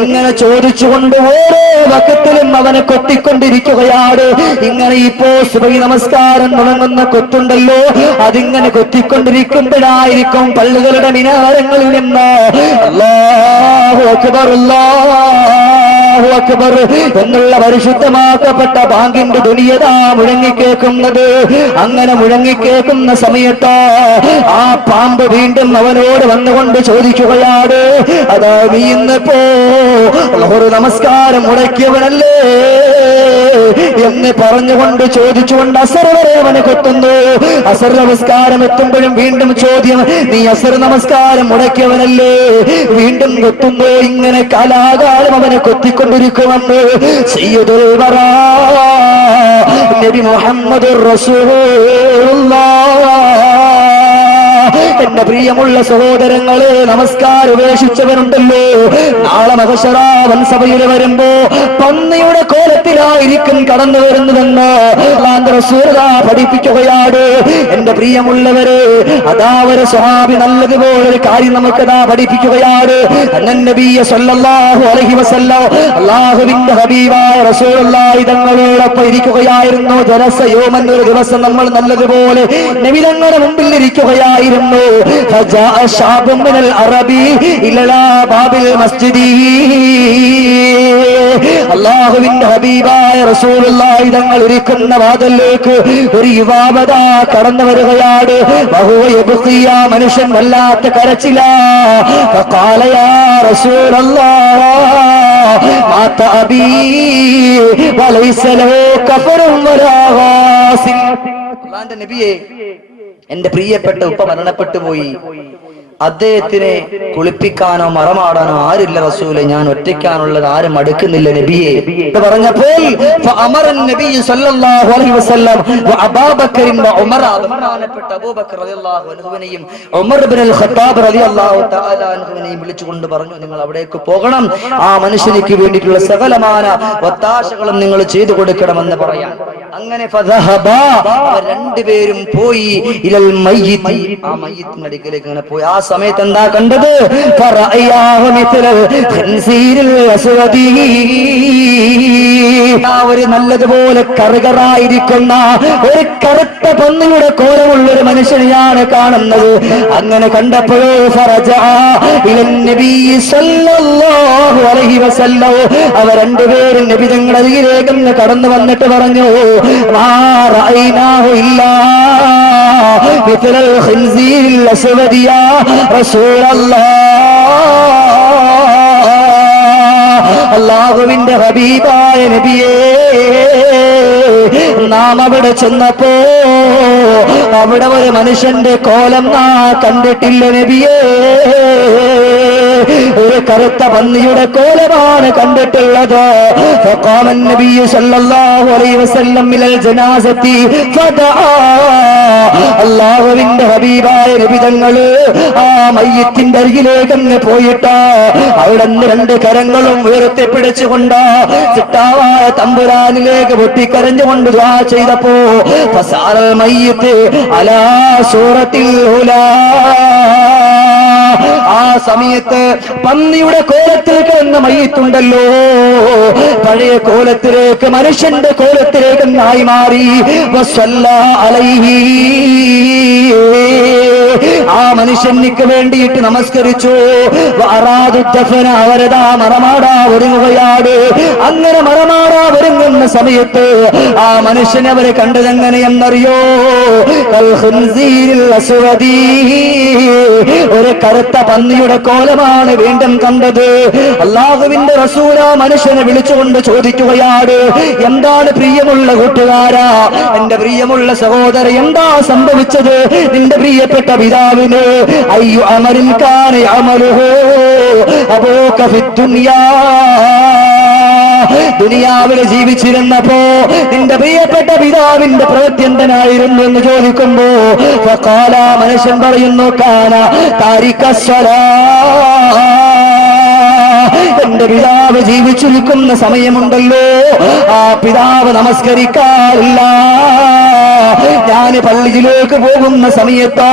ഇങ്ങനെ ചോദിച്ചുകൊണ്ട് ഓരോ വക്കത്തിലും അവനെ കൊത്തിക്കൊണ്ടിരിക്കുകയാണ്. ഇങ്ങനെ ഇപ്പോ സുബഹി നമസ്കാരം തുടങ്ങുന്ന കൊത്തുണ്ടല്ലോ, അതിങ്ങനെ കൊത്തിക്കൊണ്ടിരിക്കുമ്പോഴായിരിക്കും പള്ളികളുടെ മിനാരങ്ങളിൽ നിന്ന് അല്ലാഹു അക്ബർ അല്ലാഹു അക്ബർ എന്നുള്ള പരിശുദ്ധമാക്കപ്പെട്ട ബാങ്കിന്റെ ധ്വനിയതാ മുഴങ്ങിക്കേക്കുന്നത്. അങ്ങനെ മുഴങ്ങിക്കേക്കുന്ന സമയത്ത് ആ പാമ്പ് വീണ്ടും അവനോട് വന്നുകൊണ്ട് ചോദിക്കുകയാണ്, അതാ നീ ഇന്നിപ്പോ ഒരു നമസ്കാരം മുടക്കിയവനല്ലേ എന്ന് പറഞ്ഞുകൊണ്ട് ചോദിച്ചുകൊണ്ട് അസർ വരെ അവനെ കൊത്തുന്നു. അസർ നമസ്കാരം എത്തുമ്പോഴും വീണ്ടും ചോദ്യം, നീ അസർ നമസ്കാരം മുടക്കിയവനല്ലേ? വീണ്ടും കൊത്തുന്നു. ഇങ്ങനെ കാലാകാലം അവനെ കൊത്തിക്കൊണ്ടിരിക്കുമെന്ന് സയ്യിദുൽ വറാ നബി മുഹമ്മദുർ റസൂലുള്ളാഹ് എന്റെ പ്രിയമുള്ള സഹോദരങ്ങളെ, നമസ്കാരം ഉപേക്ഷിച്ചവരുണ്ടല്ലോ, നാളെ മഹശറാവൻ സഭയിൽ വരുമ്പോ പന്നിയുടെ കോലത്തിലായിരിക്കും കടന്നു വരുന്നതെന്ന് റസൂൽ പഠിപ്പിക്കുകയാണ്. എന്റെ പ്രിയമുള്ളവരെ, അതാ ഒരു സ്വഹാബി നല്ലതുപോലെ ഒരു കാര്യം നമുക്കതാ പഠിപ്പിക്കുകയാണ്. നബിയ സല്ലല്ലാഹു അലൈഹി വസല്ലം അല്ലാഹുവിന്റെ ഹബീബായ റസൂലുള്ളാഹി തങ്ങളോടൊപ്പം ഇരിക്കുകയായിരുന്നു. ജലസ യൗമൻ, ഒരു ദിവസം നമ്മൾ നല്ലതുപോലെ നബി തങ്ങളുടെ മുമ്പിൽ ഇരിക്കുകയായിരുന്നു. ഫജാഅ ശാബുൻ മിനൽ അറബി ഇലാ ബാബിൽ മസ്ജിദി. അല്ലാഹുവിന്റെ ഹബീബായ റസൂലുള്ളാഹി തങ്ങൾ ഇരിക്കുന്ന വാതിലിലേക്ക് ഒരു യുവാവത കടന്നു വരികയാണ്. വഹുവ യബ്ഖി, ആ മനുഷ്യൻ വല്ലാത്ത കരച്ചിലാ. ഫഖാല യാ റസൂലല്ലാഹ് മാത അബീ വലൈസ ലഹു കഫറുൻ വലാ ഗാസിൽ. അല്ലാഹുവിന്റെ നബിയേ, എന്റെ പ്രിയപ്പെട്ട ഉപ്പ മരണപ്പെട്ടു പോയി. അദ്ദേഹത്തിനെ കുളിപ്പിക്കാനോ മറമാടാനോ ആരില്ല റസൂലെ, ഞാൻ ഒറ്റയ്ക്കാനുള്ളത്, ആരും അടുക്കുന്നില്ല നബിയെ എന്ന് പറഞ്ഞപ്പോൾ വിളിച്ചുകൊണ്ട് പറഞ്ഞു, നിങ്ങൾ അവിടേക്ക് പോകണം, ആ മനുഷ്യനിക്ക് വേണ്ടിയിട്ടുള്ള സകലമാന ഒത്താശകളും നിങ്ങൾ ചെയ്തു കൊടുക്കണമെന്ന് പറയാൻ. അങ്ങനെ രണ്ടുപേരും പോയി ഇലൽ മയ്യിത്ത്, ആ മയ്യിത്തിന്റെ അടുക്കലേക്ക് അങ്ങനെ പോയി. ആ സമയത്ത് എന്താ കണ്ടത്? ഒരു നല്ലതുപോലെ കറുകറായിരിക്കുന്ന ഒരു കറുത്ത പന്നിയുടെ കോലമുള്ള ഒരു മനുഷ്യനെയാണ് കാണുന്നത്. അങ്ങനെ കണ്ടപ്പോഴോ അവർ രണ്ടുപേരും നബി തങ്ങളുടെ അരികിലേക്ക് കടന്നു വന്നിട്ട് പറഞ്ഞു, അല്ലാഹുവിന്റെ ഹബീബായ നബിയേ, നാം അവിടെ ചെന്നപ്പോ അവിടെ ഒരു മനുഷ്യന്റെ കോലം കണ്ടിട്ടില്ല നബിയേ, ഒരു കറുത്ത പന്നിയുടെ കോലമാണ് കണ്ടിട്ടുള്ളത്. فقام النبي صلى الله عليه وسلم الى الجنازه فدعا. അല്ലാഹുവിന്റെ ഹബീബായ നബി തങ്ങൾ ആ മയ്യിത്തിന്റെ അരികിലേക്ക് അങ്ങ് പോയിട്ട് അവിടെ നിന്ന് രണ്ട് കരങ്ങളും ഉയർത്തിപ്പിടിച്ചുകൊണ്ട് ചിട്ടാവായ തമ്പുരാനിലേക്ക് പൊട്ടിക്കരഞ്ഞുകൊണ്ട് ദുആ ചെയ്തപ്പോ ഫസാറൽ മയ്യിത്ത് അലാ സൂറത്തിൽ ഉലാ. ആ സമയത്ത് പന്നിയുടെ കോലത്തിൽ കിടന്ന മയ്യിത്തുണ്ടല്ലോ, പഴയ കോലത്തിലേക്ക്, മനുഷ്യന്റെ കോലത്തിലേക്ക് നായി മാറി. വസല്ലാ അലൈഹി, ആ മനുഷ്യനിക്ക് വേണ്ടിയിട്ട് നമസ്കരിച്ചു. വഅറാദുദ്ദഫന, അവരതാ മറമാടാ ഒരുങ്ങുകയാണ്. അങ്ങനെ മറമാടാ ഒരുങ്ങുന്ന സമയത്ത് ആ മനുഷ്യനെ അവരെ കണ്ടതെങ്ങനെയെന്നറിയോ? കൽ ഖിൻസീരിൽ അസ്വദി, ഒരു കറുത്ത പന്നിയുടെ കോലമാണ് വീണ്ടും കണ്ടത്. അല്ലാഹുവിന്റെ റസൂൽ ആ മനുഷ്യനെ വിളിച്ചുകൊണ്ട് ചോദിക്കുകയാണ്, എന്താണ് പ്രിയമുള്ള കൂട്ടുകാരാ, എന്റെ പ്രിയമുള്ള സഹോദര, എന്താ സംഭവിച്ചത് നിന്റെ പ്രിയപ്പെട്ട പിതാവിന്? അയ്യു അമലിൻ കാന അമലുഹു അബൂക ഫിദ്ദുനിയാ, ദുനിയാവില് ജീവിച്ചിരുന്നപ്പോ നിന്റെ പ്രിയപ്പെട്ട പിതാവിന്റെ പ്രവൃത്തി എന്തിനായിരുന്നു എന്ന് ചോദിക്കുമ്പോ ഫഖാല, മനുഷ്യൻ പറയുന്നു, കാന താരിഖസ്സലാ, എന്റെ പിതാവ് ജീവിച്ചിരിക്കുന്ന സമയമുണ്ടല്ലോ, ആ പിതാവ് നമസ്കരിക്കാറില്ല. ഞാൻ പള്ളിയിലേക്ക് പോകുന്ന സമയത്ത്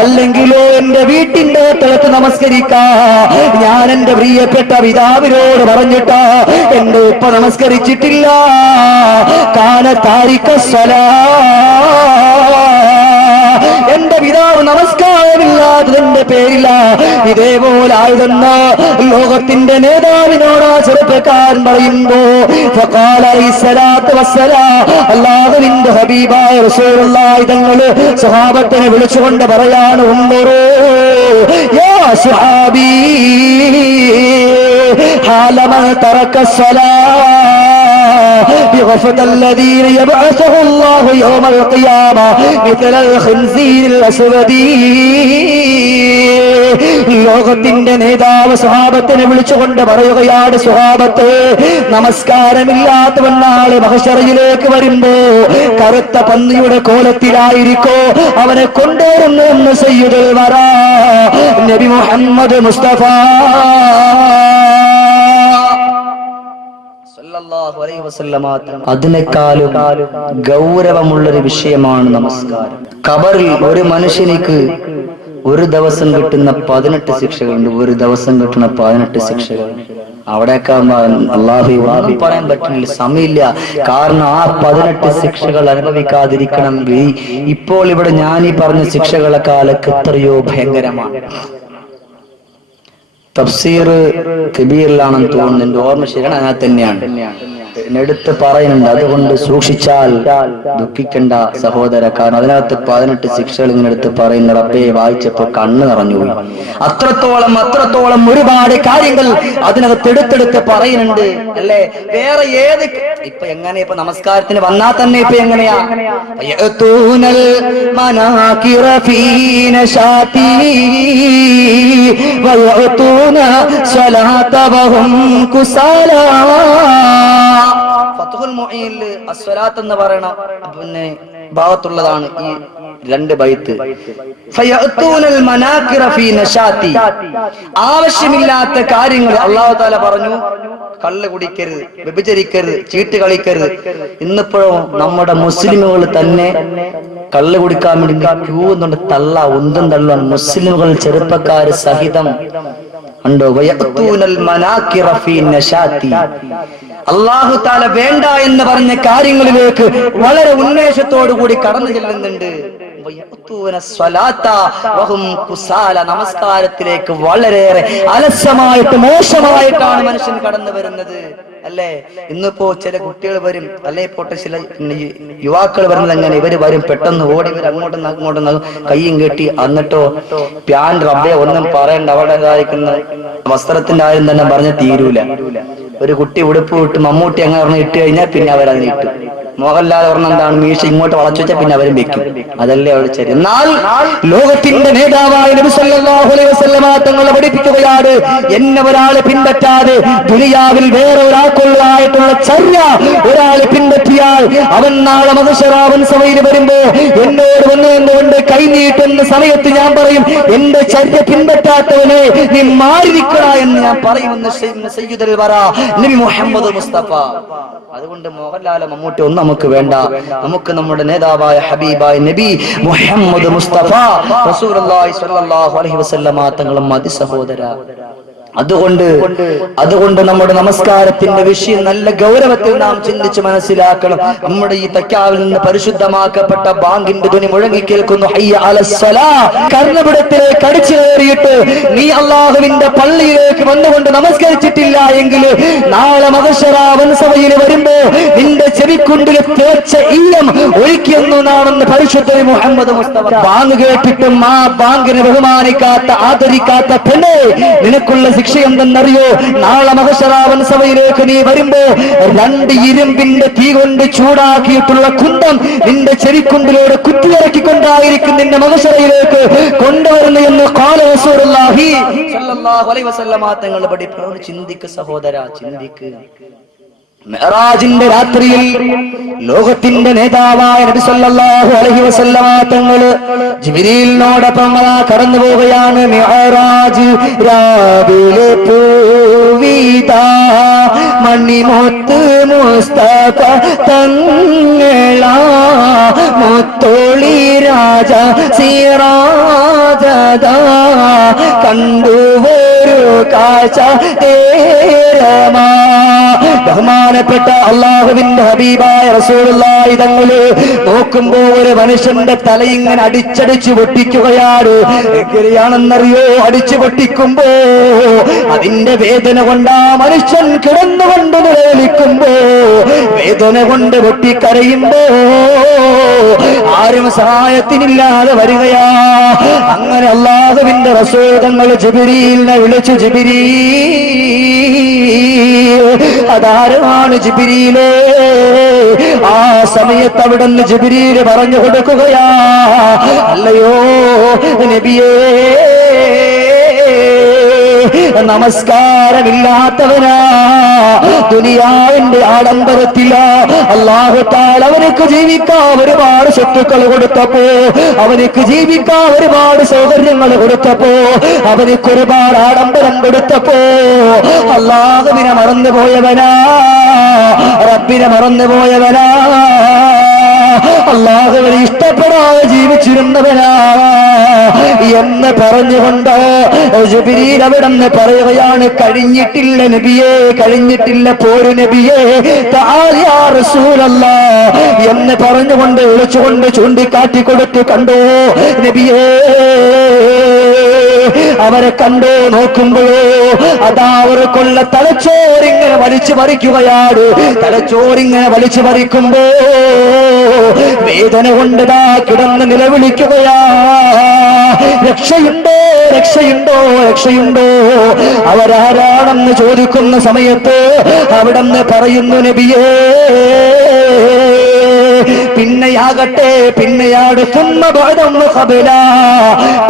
അല്ലെങ്കിലോ എന്റെ വീട്ടിന്റെ അകത്ത് നമസ്കരിക്കാ, ഞാൻ എന്റെ പ്രിയപ്പെട്ട പിതാവിനോട് പറഞ്ഞിട്ട് എന്റെ ഉപ്പ നമസ്കരിച്ചിട്ടില്ല. കാന താരിഖസ്സലാ, എന്റെ പിതാവ് നമസ്കാരമില്ലാത്തതിന്റെ പേരില ഇതേപോലെ ആയതെന്ന് ലോകത്തിന്റെ നേതാവിനോട് ആ ചെറുപ്പക്കാരൻ പറയുമ്പോ അല്ലാഹുവിന്റെ ഹബീബായ റസൂലുള്ളാഹി തങ്ങൾ സ്വഹാബത്തിനെ വിളിച്ചുകൊണ്ട് പറയാണ്, ഉംറൂ യാ സ്വഹാബി ഹാലമൻ തറക സ്വലാ, بغفة الذين يبعثه الله يوم القيامة مثل الخنزير الأسود. ലോകത്തിന്റെ നേതാവ് സ്വഹാബത്തിനെ വിളിച്ചുകൊണ്ട് പറയുകയാണ്, സ്വഹാബത്ത്, നമസ്കാരമില്ലാത്തവൻ നാളെ മഹ്ശറിലേക്ക് വരുമ്പോ കറുത്ത പന്നിയുടെ കോലത്തിലായിരിക്കോ അവനെ കൊണ്ടുവരുന്നു എന്ന് സയ്യിദുൽ വറാ നബി മുഹമ്മദ് മുസ്തഫ അതിനേക്കാളും ഗൗരവമുള്ളൊരു വിഷയമാണ് നമസ്കാരം. ഖബറിൽ ഒരു മനുഷ്യനിക്ക് ഒരു ദിവസം കിട്ടുന്ന 18 ശിക്ഷകളുണ്ട്. ഒരു ദിവസം കിട്ടുന്ന 18 ശിക്ഷകൾ. അവിടെയൊക്കെ അല്ലാഹു പറയാൻ പറ്റുന്നില്ല, സമയമില്ല. കാരണം ആ 18 ശിക്ഷകൾ അനുഭവിക്കാതിരിക്കണമെങ്കിൽ ഇപ്പോൾ ഇവിടെ ഞാൻ ഈ പറഞ്ഞ ശിക്ഷകളെക്കാളൊക്കെ എത്രയോ ഭയങ്കരമാണ്. തഫ്സീർ കബീറിലാണെന്ന് തോന്നുന്നു, എന്റെ ഓർമ്മ ശരിയാണ്, അതിനകത്ത് തന്നെയാണ് എടുത്ത് പറയുന്നുണ്ട്. അതുകൊണ്ട് സൂക്ഷിച്ചാൽ ദുഃഖിക്കണ്ട സഹോദര. കാരണം അതിനകത്ത് 18 ശിക്ഷകൾ ഇങ്ങനെ എടുത്ത് പറയുന്ന റബ്ബേ വായിച്ചപ്പോ കണ്ണ് നിറഞ്ഞുപോയി. അത്രത്തോളം ഒരുപാട് കാര്യങ്ങൾ അതിനകത്ത് എടുത്തെടുത്ത് പറയുന്നുണ്ട് അല്ലേ. വേറെ ഏത് ഇപ്പൊ എങ്ങനെ ഇപ്പൊ നമസ്കാരത്തിന് വന്നാൽ തന്നെ ഇപ്പൊ എങ്ങനെയാ ഫത്ഹുൽ മുഈനിൽ അസ്സലാത്ത് എന്ന് പറയണ പിന്നെ ഭാഗത്തുള്ളതാണ് ഈ 2 ബൈത്ത്. ഫയഅതൂനൽ മനാകിറ ഫീ നശാതി. ആവശ്യമില്ലാത്ത കാര്യങ്ങൾ അല്ലാഹു തആല പറഞ്ഞു, കള്ള് കുടിക്കരുത്, വ്യഭിചരിക്കരുത്, ചീട്ട് കളിക്കരുത്. ഇന്നിപ്പോഴും നമ്മുടെ മുസ്ലിമുകൾ തന്നെ കള്ള് കുടിക്കാൻ വേണ്ടി ക്യൂ എന്നുണ്ട്, ഉന്തും തള്ളും മുസ്ലിമുകൾ ചെറുപ്പക്കാര് സഹിതം ഉണ്ടോ. വയഅതൂനൽ മനാകിറ ഫീ നശാതി. അല്ലാഹു തആല വേണ്ട എന്ന് പറഞ്ഞ കാര്യങ്ങളിലേക്ക് വളരെ ഉന്മേഷത്തോടു കൂടി കടന്നു ചെല്ലുന്നുണ്ട്. നമസ്കാരത്തിലേക്ക് വളരെയേറെ അലസമായിട്ട് മോശമായിട്ടാണ് മനുഷ്യൻ കടന്നു വരുന്നത് അല്ലേ. ഇന്നിപ്പോ ചില കുട്ടികൾ വരും അല്ലെ, പോട്ടെ, ചില യുവാക്കൾ വരുന്നത് എങ്ങനെ, ഇവര് വരും പെട്ടെന്ന് ഓടി ഇവർ അങ്ങോട്ടും കയ്യും കെട്ടി, എന്നിട്ടോ പ്യാൻ റബ്ബെ ഒന്നും പറയണ്ട, അവിടെതായിരിക്കുന്ന വസ്ത്രത്തിന്റെ ആരും തന്നെ പറഞ്ഞ് തീരൂല. ഒരു കുട്ടി ഉടുപ്പ് വിട്ട് മമ്മൂട്ടി അങ്ങനെ പറഞ്ഞ് ഇട്ട് കഴിഞ്ഞാൽ പിന്നെ അവരതിന് ഇട്ടു. മോഹൻലാൽ പറഞ്ഞ എന്താണ്, മീശ ഇങ്ങോട്ട് വളച്ചു വെച്ചാൽ പിന്നെ അവരും വെക്കും. അതല്ലേ അവിടെ ശരി. എന്നാൽ ലോകത്തിന്റെ നേതാവായ നബി സല്ലല്ലാഹു അലൈഹി വസല്ലമ തങ്ങളെ പഠിപ്പിക്കുകയാണ്, എന്നെ ഒരാളെ പിൻപറ്റാതെ ദുനിയാവിൽ വേറെ ഒരാൾക്കുള്ളതായിട്ടുള്ള ചര്യ ഒരാളെ പിൻപറ്റിയാൽ അവൻ നാളെ മഹ്ശറാവൻ സഭയിൽ വരുമ്പോ എന്നോട് വന്നുകൊണ്ട് കൈനീട്ടുന്ന സമയത്ത് ഞാൻ പറയും, എന്റെ ചര്യ പിൻപറ്റാത്തവനെ നീ മാറി നിൽക്കണ എന്ന് ഞാൻ പറയുമെന്ന് സയ്യിദുൽ വറാ നബി മുഹമ്മദ് മുസ്തഫ. അതുകൊണ്ട് മോഹൻലാൽ മമ്മൂട്ടി ഒന്നും നമുക്ക് വേണ്ട. നമുക്ക് നമ്മുടെ നേതാവായ ഹബീബായ നബി മുഹമ്മദ് മുസ്തഫ റസൂലുള്ളാഹി സ്വല്ലല്ലാഹു അലൈഹി വസല്ലമ തങ്ങളും മതി സഹോദര. അതുകൊണ്ട് നമ്മുടെ നമസ്കാരത്തിന്റെ വിഷയം നല്ല ഗൗരവത്തിൽ നാം ചിന്തിച്ച് മനസ്സിലാക്കണം. നമ്മുടെ ഈ തക്കാവിൽ നിന്ന് പരിശുദ്ധമാക്കപ്പെട്ട ബാങ്കിന്റെ ധ്വനി മുഴങ്ങി കേൾക്കുന്നു, ഹയ്യ അലസ്സലാ. കർണപിടത്തിലേക്ക് അടിച്ചു കയറിയിട്ട് നീ അള്ളാഹുവിന്റെ പള്ളിയിലേക്ക് വന്നുകൊണ്ട് നമസ്കരിച്ചിട്ടില്ല എങ്കിൽ നാളെ മഹ്ശറാവൻ സഭയിൽ വരുമ്പോ നിന്റെ ചെവിക്കുണ്ടിൽ തേച്ച ഈയം ഒഴിക്കുന്നാണെന്ന് പരിശുദ്ധ മുഹമ്മദ് മുസ്തഫ. ബാങ്ക് കേട്ടിട്ടും ആ ബാങ്കിനെ ബഹുമാനിക്കാത്ത ആദരിക്കാത്ത പെണ്ണെ, നിനക്കുള്ള ശിക്ഷ എന്തെന്നറിയോ? നാളെ മഹ്ശറാവൻ സഭയിലേക്ക് നീ വരുമ്പോ 2 ഇരുമ്പിന്റെ തീ കൊണ്ട് ചൂടാക്കിയിട്ടുള്ള കുന്തം നിന്റെ ചെവിക്കുണ്ടിലൂടെ കുത്തിയിറക്കിക്കൊണ്ടായിരിക്കും നിന്റെ മഹ്ശറയിലേക്ക് കൊണ്ടുവരുന്നു എന്ന് ഖാല റസൂലുള്ളാഹി സ്വല്ലല്ലാഹു അലൈഹി വസല്ലമ തങ്ങൾ പഠിപ്പിക്കുന്നു. ചിന്തിക്ക് സഹോദര, ചിന്തിക്ക്. മിഅ്റാജിന്റെ രാത്രിയിൽ ലോകത്തിന്റെ നേതാവായ നബി സല്ലല്ലാഹു അലൈഹി വസല്ലമ തങ്ങൾ ജിബ്രീലിനോടൊപ്പം കടന്നു പോവുകയാണ്. മിഅ്റാജ് രാവിലെ പൂവിതാ മണിമുത്ത് മുസ്തഫ തങ്ങളാ മുത്തോളി രാജ സിറാജദാ കണ്ടുവൊരു കാഴ്ച തേരമാ. ബഹുമാനപ്പെട്ട അള്ളാഹുവിന്റെ ഹബീബായ റസൂലുള്ളാഹി തങ്ങള് നോക്കുമ്പോ ഒരു മനുഷ്യന്റെ തല ഇങ്ങനെ അടിച്ചടിച്ചു പൊട്ടിക്കുകയാണ്. എങ്ങനെയാണെന്നറിയോ? അടിച്ചു പൊട്ടിക്കുമ്പോ അതിന്റെ വേദന കൊണ്ട് ആ മനുഷ്യൻ കിടന്നുകൊണ്ട് നിലവിളിക്കുമ്പോ, വേദന കൊണ്ട് പൊട്ടിക്കരയുമ്പോ ആരും സഹായത്തിനില്ലാതെ വരികയാ. അങ്ങനെ അല്ലാഹുവിന്റെ റസൂൽ തങ്ങൾ ജിബ്രീലിനെ വിളിച്ചു, ജിബ്രീൽ, അതാരാണ് ജിബ്രീലേ? ആ സമയത്ത് അവിടുന്ന് ജിബ്രീൽ പറഞ്ഞു കൊടുക്കുകയാ, അല്ലയോ നബിയേ, നമസ്കാരമില്ലാത്തവനാ, ദുനിയാവിന്റെ ആഡംബരത്തില അല്ലാഹു തആല അവനക്ക് ജീവിക്കാൻ ഒരുപാട് സ്വത്തുക്കൾ കൊടുത്തപ്പോ, അവനക്ക് ജീവിക്കാൻ ഒരുപാട് സൗകര്യങ്ങൾ കൊടുത്തപ്പോ, അവനക്ക് ഒരുപാട് ആഡംബരം കൊടുത്തപ്പോ അല്ലാഹുവിനെ മറന്നുപോയവനാ, റബ്ബിനെ മറന്നുപോയവനാ, അല്ലാഹുവിനെ ഇഷ്ടപ്പെടാതെ ജീവിച്ചിരുന്നവനാ എന്ന് പറഞ്ഞുകൊണ്ട് ജിബ്രീൽ അവിടുന്ന് പറയുകയാണ്, കഴിഞ്ഞിട്ടില്ല നബിയേ, കഴിഞ്ഞിട്ടില്ല പോരു നബിയേ, തആല യാ റസൂലല്ലാഹ് എന്ന് പറഞ്ഞുകൊണ്ട് വിളിച്ചുകൊണ്ട് ചൂണ്ടിക്കാട്ടി കൊടുത്തു. കണ്ടോ നബിയേ, അവരെ കണ്ടോ? നോക്കുമ്പോഴോ അതാ അവർക്കുള്ള തലച്ചോറിങ്ങനെ വലിച്ചു പറിക്കുകയാണ്. തലച്ചോറിങ്ങനെ വലിച്ചു പറിക്കുമ്പോ വേദന കൊണ്ടതാ കിടന്ന് നിലവിളിക്കുകയാ, രക്ഷയുണ്ടോ, രക്ഷയുണ്ടോ, രക്ഷയുണ്ടോ? അവരാരാണെന്ന് ചോദിക്കുന്ന സമയത്ത് അവിടെന്ന് പറയുന്നു, നബിയേ, പിന്നെയാകട്ടെ, പിന്നെയാട്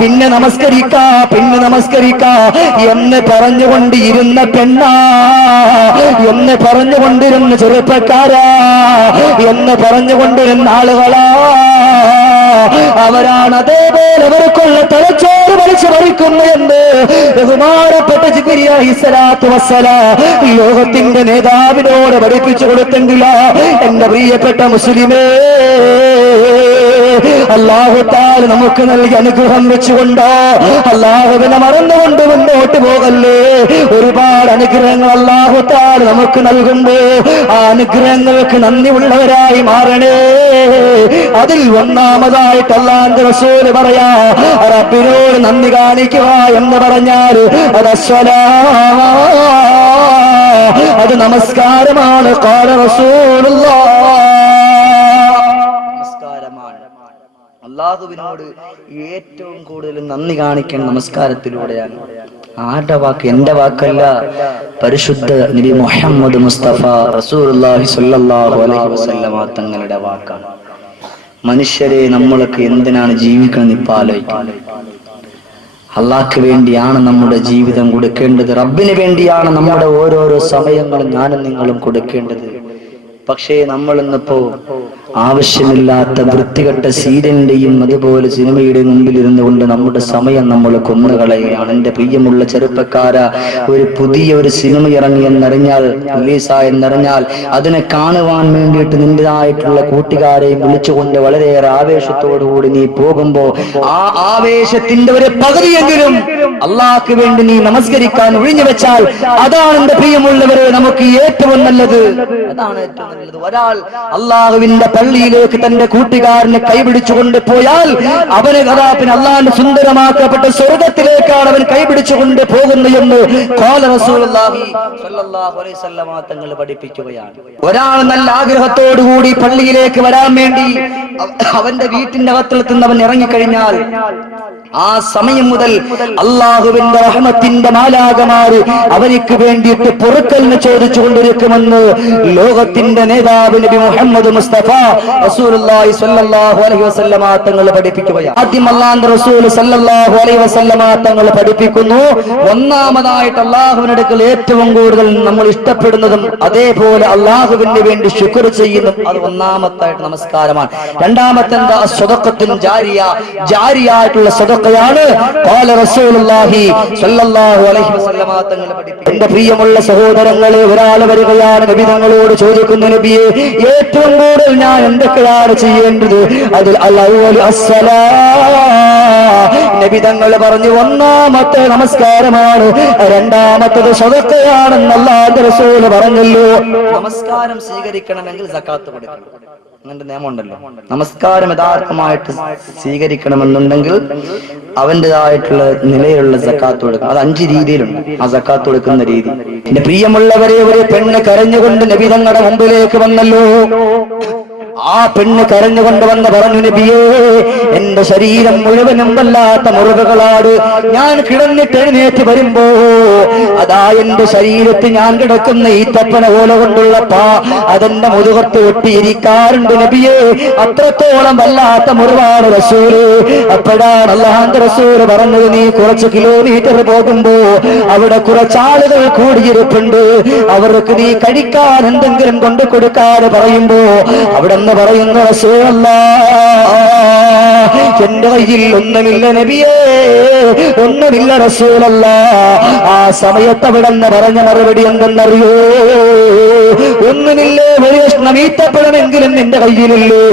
പിന്നെ നമസ്കരിക്കാ, പിന്നെ നമസ്കരിക്കാ എന്ന് പറഞ്ഞുകൊണ്ട് ഇരുന്ന പെണ്ണാ, എന്ന് പറഞ്ഞുകൊണ്ടിരുന്ന ചെറുപ്പക്കാരാ, എന്ന് പറഞ്ഞുകൊണ്ടിരുന്ന ആളുകളാ, അവരാണ് അതേപോലെ അവർക്കുള്ള തലച്ചോറ് വലിച്ചു പറിക്കുന്നു എന്ന് ബഹുമാനപ്പെട്ട ജിബ്രീൽ അലൈഹിസ്സലാത്തു വസ്സലാം ലോകത്തിന്റെ നേതാവിനോട് പഠിപ്പിച്ചു കൊടുത്തെങ്കില എന്റെ പ്രിയപ്പെട്ട മുസ്ലിമേ, അല്ലാഹു തആല നമുക്ക് നൽകിയ അനുഗ്രഹം വെച്ചുകൊണ്ടോ അല്ലാഹുവിനെ മറന്നുകൊണ്ട് മുന്നോട്ട് പോകല്ലേ. ഒരുപാട് അനുഗ്രഹങ്ങൾ അല്ലാഹു തആല നമുക്ക് നൽകുമ്പോ ആ അനുഗ്രഹങ്ങൾക്ക് നന്ദിയുള്ളവരായി മാറണേ. അതിൽ ഒന്നാമതായിട്ട് അല്ലാഹുവിന്റെ റസൂൽ പറയാ, റബ്ബിനോട് നന്ദി കാണിക്കുക എന്ന് പറഞ്ഞാൽ അത് നമസ്കാരമാണ്. ഖാല റസൂലുള്ളാഹ്, അല്ലാഹുവിനോട് ഏറ്റവും കൂടുതൽ നന്ദി കാണിക്കാൻ നമസ്കാരത്തിലൂടെയാണ്. ആരുടെ വാക്ക്? എന്റെ വാക്കല്ല, പരിശുദ്ധ നബി മുഹമ്മദ് മുസ്തഫ റസൂലുള്ളാഹി സ്വല്ലല്ലാഹു അലൈഹി വസല്ലമ തങ്ങളുടെ വാക്കാണ്. മനുഷ്യരെ, നമ്മളൊക്കെ എന്തിനാണ് ജീവിക്കണം ഇപ്പൊ ആലോചിക്കുന്നത്? അള്ളാഹ്ക്ക് വേണ്ടിയാണ് നമ്മുടെ ജീവിതം കൊടുക്കേണ്ടത്, റബ്ബിന് വേണ്ടിയാണ് നമ്മുടെ ഓരോരോ സമയങ്ങളും ഞാനും നിങ്ങളും കൊടുക്കേണ്ടത്. പക്ഷേ നമ്മൾ ഇന്നിപ്പോ ആവശ്യമില്ലാത്ത വൃത്തികെട്ട സീരിയലിന്റെയും അതുപോലെ സിനിമയുടെ മുമ്പിൽ ഇരുന്നു കൊണ്ട് നമ്മുടെ സമയം നമ്മൾ കൊന്നുകളയുകയാണ്. എന്റെ പ്രിയമുള്ള ചെറുപ്പക്കാര, ഒരു പുതിയ ഒരു സിനിമ ഇറങ്ങി എന്നറിഞ്ഞാൽ, റിലീസായെന്നറിഞ്ഞാൽ അതിനെ കാണുവാൻ വേണ്ടിയിട്ട് നിന്റേതായിട്ടുള്ള കൂട്ടുകാരെ വിളിച്ചുകൊണ്ട് വളരെയേറെ ആവേശത്തോടുകൂടി നീ പോകുമ്പോ ആ ആവേശത്തിന്റെ ഒരു പകുതിയെങ്കിലും അള്ളാഹ്ക്ക് വേണ്ടി നീ നമസ്കരിക്കാൻ ഒഴിഞ്ഞു വെച്ചാൽ അതാണ് എന്റെ പ്രിയമുള്ളവരെ നമുക്ക് ഏറ്റവും നല്ലത്. അതാണ് ഏറ്റവും നല്ലത്. ഒരാൾ അള്ളാഹുവിന്റെ പള്ളിയിലേക്ക് തന്റെ കൂട്ടുകാരനെ കൈപിടിച്ചുകൊണ്ട് പോയാൽ അവന് കഥാപിന് അള്ളാഹിന്റെ സുന്ദരമാക്കപ്പെട്ട സ്വർഗത്തിലേക്കാണ് അവൻ കൈപിടിച്ചുകൊണ്ട് പോകുന്നു എന്ന് ഖാല റസൂലുള്ളാഹി സ്വല്ലല്ലാഹു അലൈഹി വസല്ലം തങ്ങൾ പഠിപ്പിക്കുകയാണ്. ഒരാൾ നല്ല ആഗ്രഹത്തോടുകൂടി പള്ളിയിലേക്ക് വരാൻ വേണ്ടി അവന്റെ വീട്ടിന്റെ അകത്തുനിന്ന് അവൻ ഇറങ്ങിക്കഴിഞ്ഞാൽ ആ സമയം മുതൽ അള്ളാഹുവിന്റെ റഹ്മത്തിന്റെ മാലാഖമാർ അവനിക്ക് വേണ്ടിയിട്ട് പൊറുക്കലിന് ചോദിച്ചുകൊണ്ടിരിക്കുമെന്ന് ലോകത്തിന്റെ നേതാവ് നബി മുഹമ്മദ് മുസ്തഫ റസൂലുള്ളാഹി സ്വല്ലല്ലാഹു അലൈഹി വസല്ലമ തങ്ങൾ പഠിപ്പിക്കുകയാണ്. ആദ്യം അല്ലാഹുവിന്റെ റസൂൽ സ്വല്ലല്ലാഹു അലൈഹി വസല്ലമ തങ്ങൾ പഠിപ്പിക്കുന്നു, ഒന്നാമതായിട്ട് അള്ളാഹുവിന്റെ അടുക്കൽ ഏറ്റവും കൂടുതൽ നമ്മൾ ഇഷ്ടപ്പെടുന്നതും അതേപോലെ അള്ളാഹുവിന് വേണ്ടി ശുക്ർ ചെയ്യുന്നതും അത് ഒന്നാമത്തായിട്ട് നമസ്കാരമാണ്. രണ്ടാമത്തെ എന്താ? സ്വദഖത്തുൻ ജാരിയ, ജാരിയായിട്ടുള്ള സ്വദഖയാണ്. ഖാല റസൂലുള്ളാഹി സ്വല്ലല്ലാഹു അലൈഹി വസല്ലമ തങ്ങൾ പഠിപ്പിക്കുന്നു. എന്റെ പ്രിയമുള്ള സഹോദരങ്ങളെ, ഒരാൾ വരികയാണ്, നബി തങ്ങളോട് ചോദിക്കുന്നു, നബിയെ, ഏറ്റവും കൂടുതൽ ഞാൻ എന്തൊക്കെയാണ് ചെയ്യേണ്ടത്? അതിൽ അൽ-അവ്വലു അസ്സലാ. നബി തങ്ങൾ പറഞ്ഞു, ഒന്നാമത്തെ നമസ്കാരമാണ്, രണ്ടാമത്തത് സ്വദഖയാണെന്ന് അല്ലാഹുവിന്റെ റസൂൽ പറഞ്ഞല്ലോ. നമസ്കാരം സ്വീകരിക്കണമെങ്കിൽ സക്കാത്ത് കൊടുക്കണം. അങ്ങനത്തെ നിയമമുണ്ടല്ലോ. നമസ്കാരം യഥാർത്ഥമായിട്ട് സ്വീകരിക്കണമെന്നുണ്ടെങ്കിൽ അവന്റേതായിട്ടുള്ള നിലയിലുള്ള സക്കാത്ത് കൊടുക്കണം. അത് 5 രീതിയിലുണ്ട് ആ സക്കാത്ത് കൊടുക്കുന്ന രീതി. എന്റെ പ്രിയമുള്ളവരെ, ഒരു പെണ്ണ് കരഞ്ഞുകൊണ്ട് നബി തങ്ങളുടെ മുമ്പിലേക്ക് വന്നല്ലോ. ആ പെണ്ണ് കരഞ്ഞുകൊണ്ട് വന്ന് പറഞ്ഞു, നബിയേ, എന്റെ ശരീരം മുഴുവനും വല്ലാത്ത മുറിവുകളാണ്. ഞാൻ കിടന്നിട്ട് എഴുന്നേറ്റ് വരുമ്പോ അതാ എന്റെ ശരീരത്തിൽ ഞാൻ കിടക്കുന്ന ഈത്തപ്പന ഓല കൊണ്ടുള്ള അതെന്റെ മുതുകത്ത് ഒട്ടിയിരിക്കാറുണ്ട് നബിയേ. അത്രത്തോളം വല്ലാത്ത മുറിവാണ് റസൂല്. അപ്പോഴാണ് അല്ലാഹുവിന്റെ റസൂല് പറഞ്ഞത്, നീ കുറച്ച് കിലോമീറ്റർ പോകുമ്പോ അവിടെ കുറച്ചാളുകൾ കൂടിയിരിപ്പുണ്ട്, അവർക്ക് നീ കഴിക്കാൻ എന്തെങ്കിലും കൊണ്ടു കൊടുക്കാതെ പറയുമ്പോ അവിടെ നിന്ന് പറയുന്ന റസൂലല്ലാഹ്, എന്റെ കയ്യിൽ ഒന്നുമില്ല നബിയേ, ഒന്നുമില്ല റസൂലല്ലാഹ്. ആ സമയത്ത് അവിടെ നിന്ന് പറഞ്ഞ മറുപടി എന്തെന്നറിയോ? ഒന്നുമില്ലേ, ഒരു കഷ്ണം ഈത്തപ്പഴമെങ്കിലും നിന്റെ കയ്യിലില്ലേ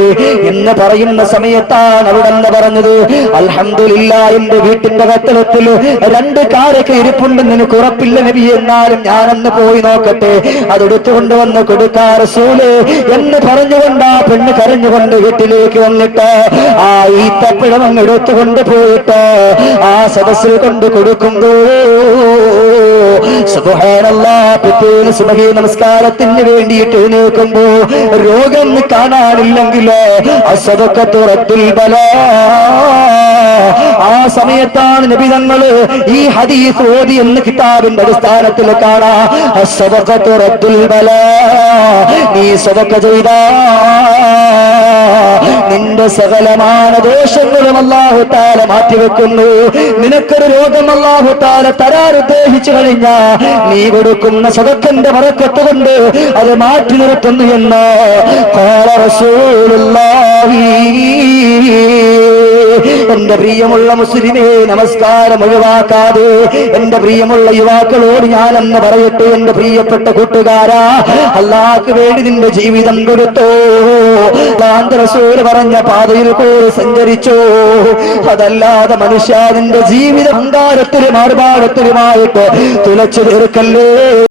എന്ന് പറയുന്ന സമയത്താണ് അവിടെ നിന്ന് പറഞ്ഞത്, അൽഹംദുലില്ലാഹ്, എന്റെ വീട്ടിന്റെ കത്തളത്തിൽ 2 കാരൊക്കെ ഇരിപ്പുണ്ടെന്ന് എനിക്ക് ഉറപ്പില്ല നബി, എന്നാലും ഞാനൊന്ന് പോയി നോക്കട്ടെ, അതെടുത്തുകൊണ്ട് വന്ന് കൊടുക്കാ റസൂലേ എന്ന് പറഞ്ഞുകൊണ്ട് ആ പെണ്ണ് കരഞ്ഞുകൊണ്ട് വീട്ടിലേക്ക് വന്നിട്ട് ആ ഈത്തപ്പഴം അങ്ങ് എടുത്തുകൊണ്ട് പോയിട്ട് ആ സദസ്സിൽ കൊണ്ട് കൊടുക്കുമ്പോ സുബ്ഹാനല്ലാഹ്, പിറ്റേന്ന് സുബ്ഹി നമസ്കാരത്തിന് വേണ്ടിയിട്ട് എഴുന്നേൽക്കുമ്പോ രോഗം കാണാനില്ലെങ്കിലോ അസ്സദഖത്തു റദ്ദുൽ ബലാ. ആ സമയത്താണ് നബി തങ്ങള് ഈ ഹദീസ് ഓതി എന്ന കിതാബിന്റെ അടിസ്ഥാനത്തിൽ കാണാം, അസ്സദഖത്തു റദ്ദുൽ ബലാ. നീ സദഖ ചെയ്താ നിന്റെ സകലമാന ദോഷങ്ങളും അല്ലാഹു തആല മാറ്റിവെക്കുന്നു. നിനക്കൊരു രോഗം അല്ലാഹു തആല തരാൻ ഉദ്ദേശിച്ചു കഴിഞ്ഞാ നീ കൊടുക്കുന്ന സദഖന്റെ ബറക്കത്ത് കൊണ്ട് അത് മാറ്റി നിർത്തുന്നു എന്ന് ഖാല റസൂലുള്ളാഹി. എന്റെ പ്രിയമുള്ള മുസ്ലിമേ, നമസ്കാരം ഒഴിവാക്കാതെ എന്റെ പ്രിയമുള്ള യുവാക്കളോട് ഞാനെന്ന് പറയട്ടെ, എന്റെ പ്രിയപ്പെട്ട കൂട്ടുകാരാ, അല്ലാഹുവിന് വേണ്ടി നിന്റെ ജീവിതം കൊടുത്തോ, റസൂൽ പറഞ്ഞ പാതയിൽ കൂടി സഞ്ചരിച്ചോ. അതല്ലാതെ മനുഷ്യ നിന്റെ ജീവിതം അഹങ്കാരത്തിലും ആർഭാടത്തിലുമായിട്ട് തുലച്ചു തീർക്കല്ലേ.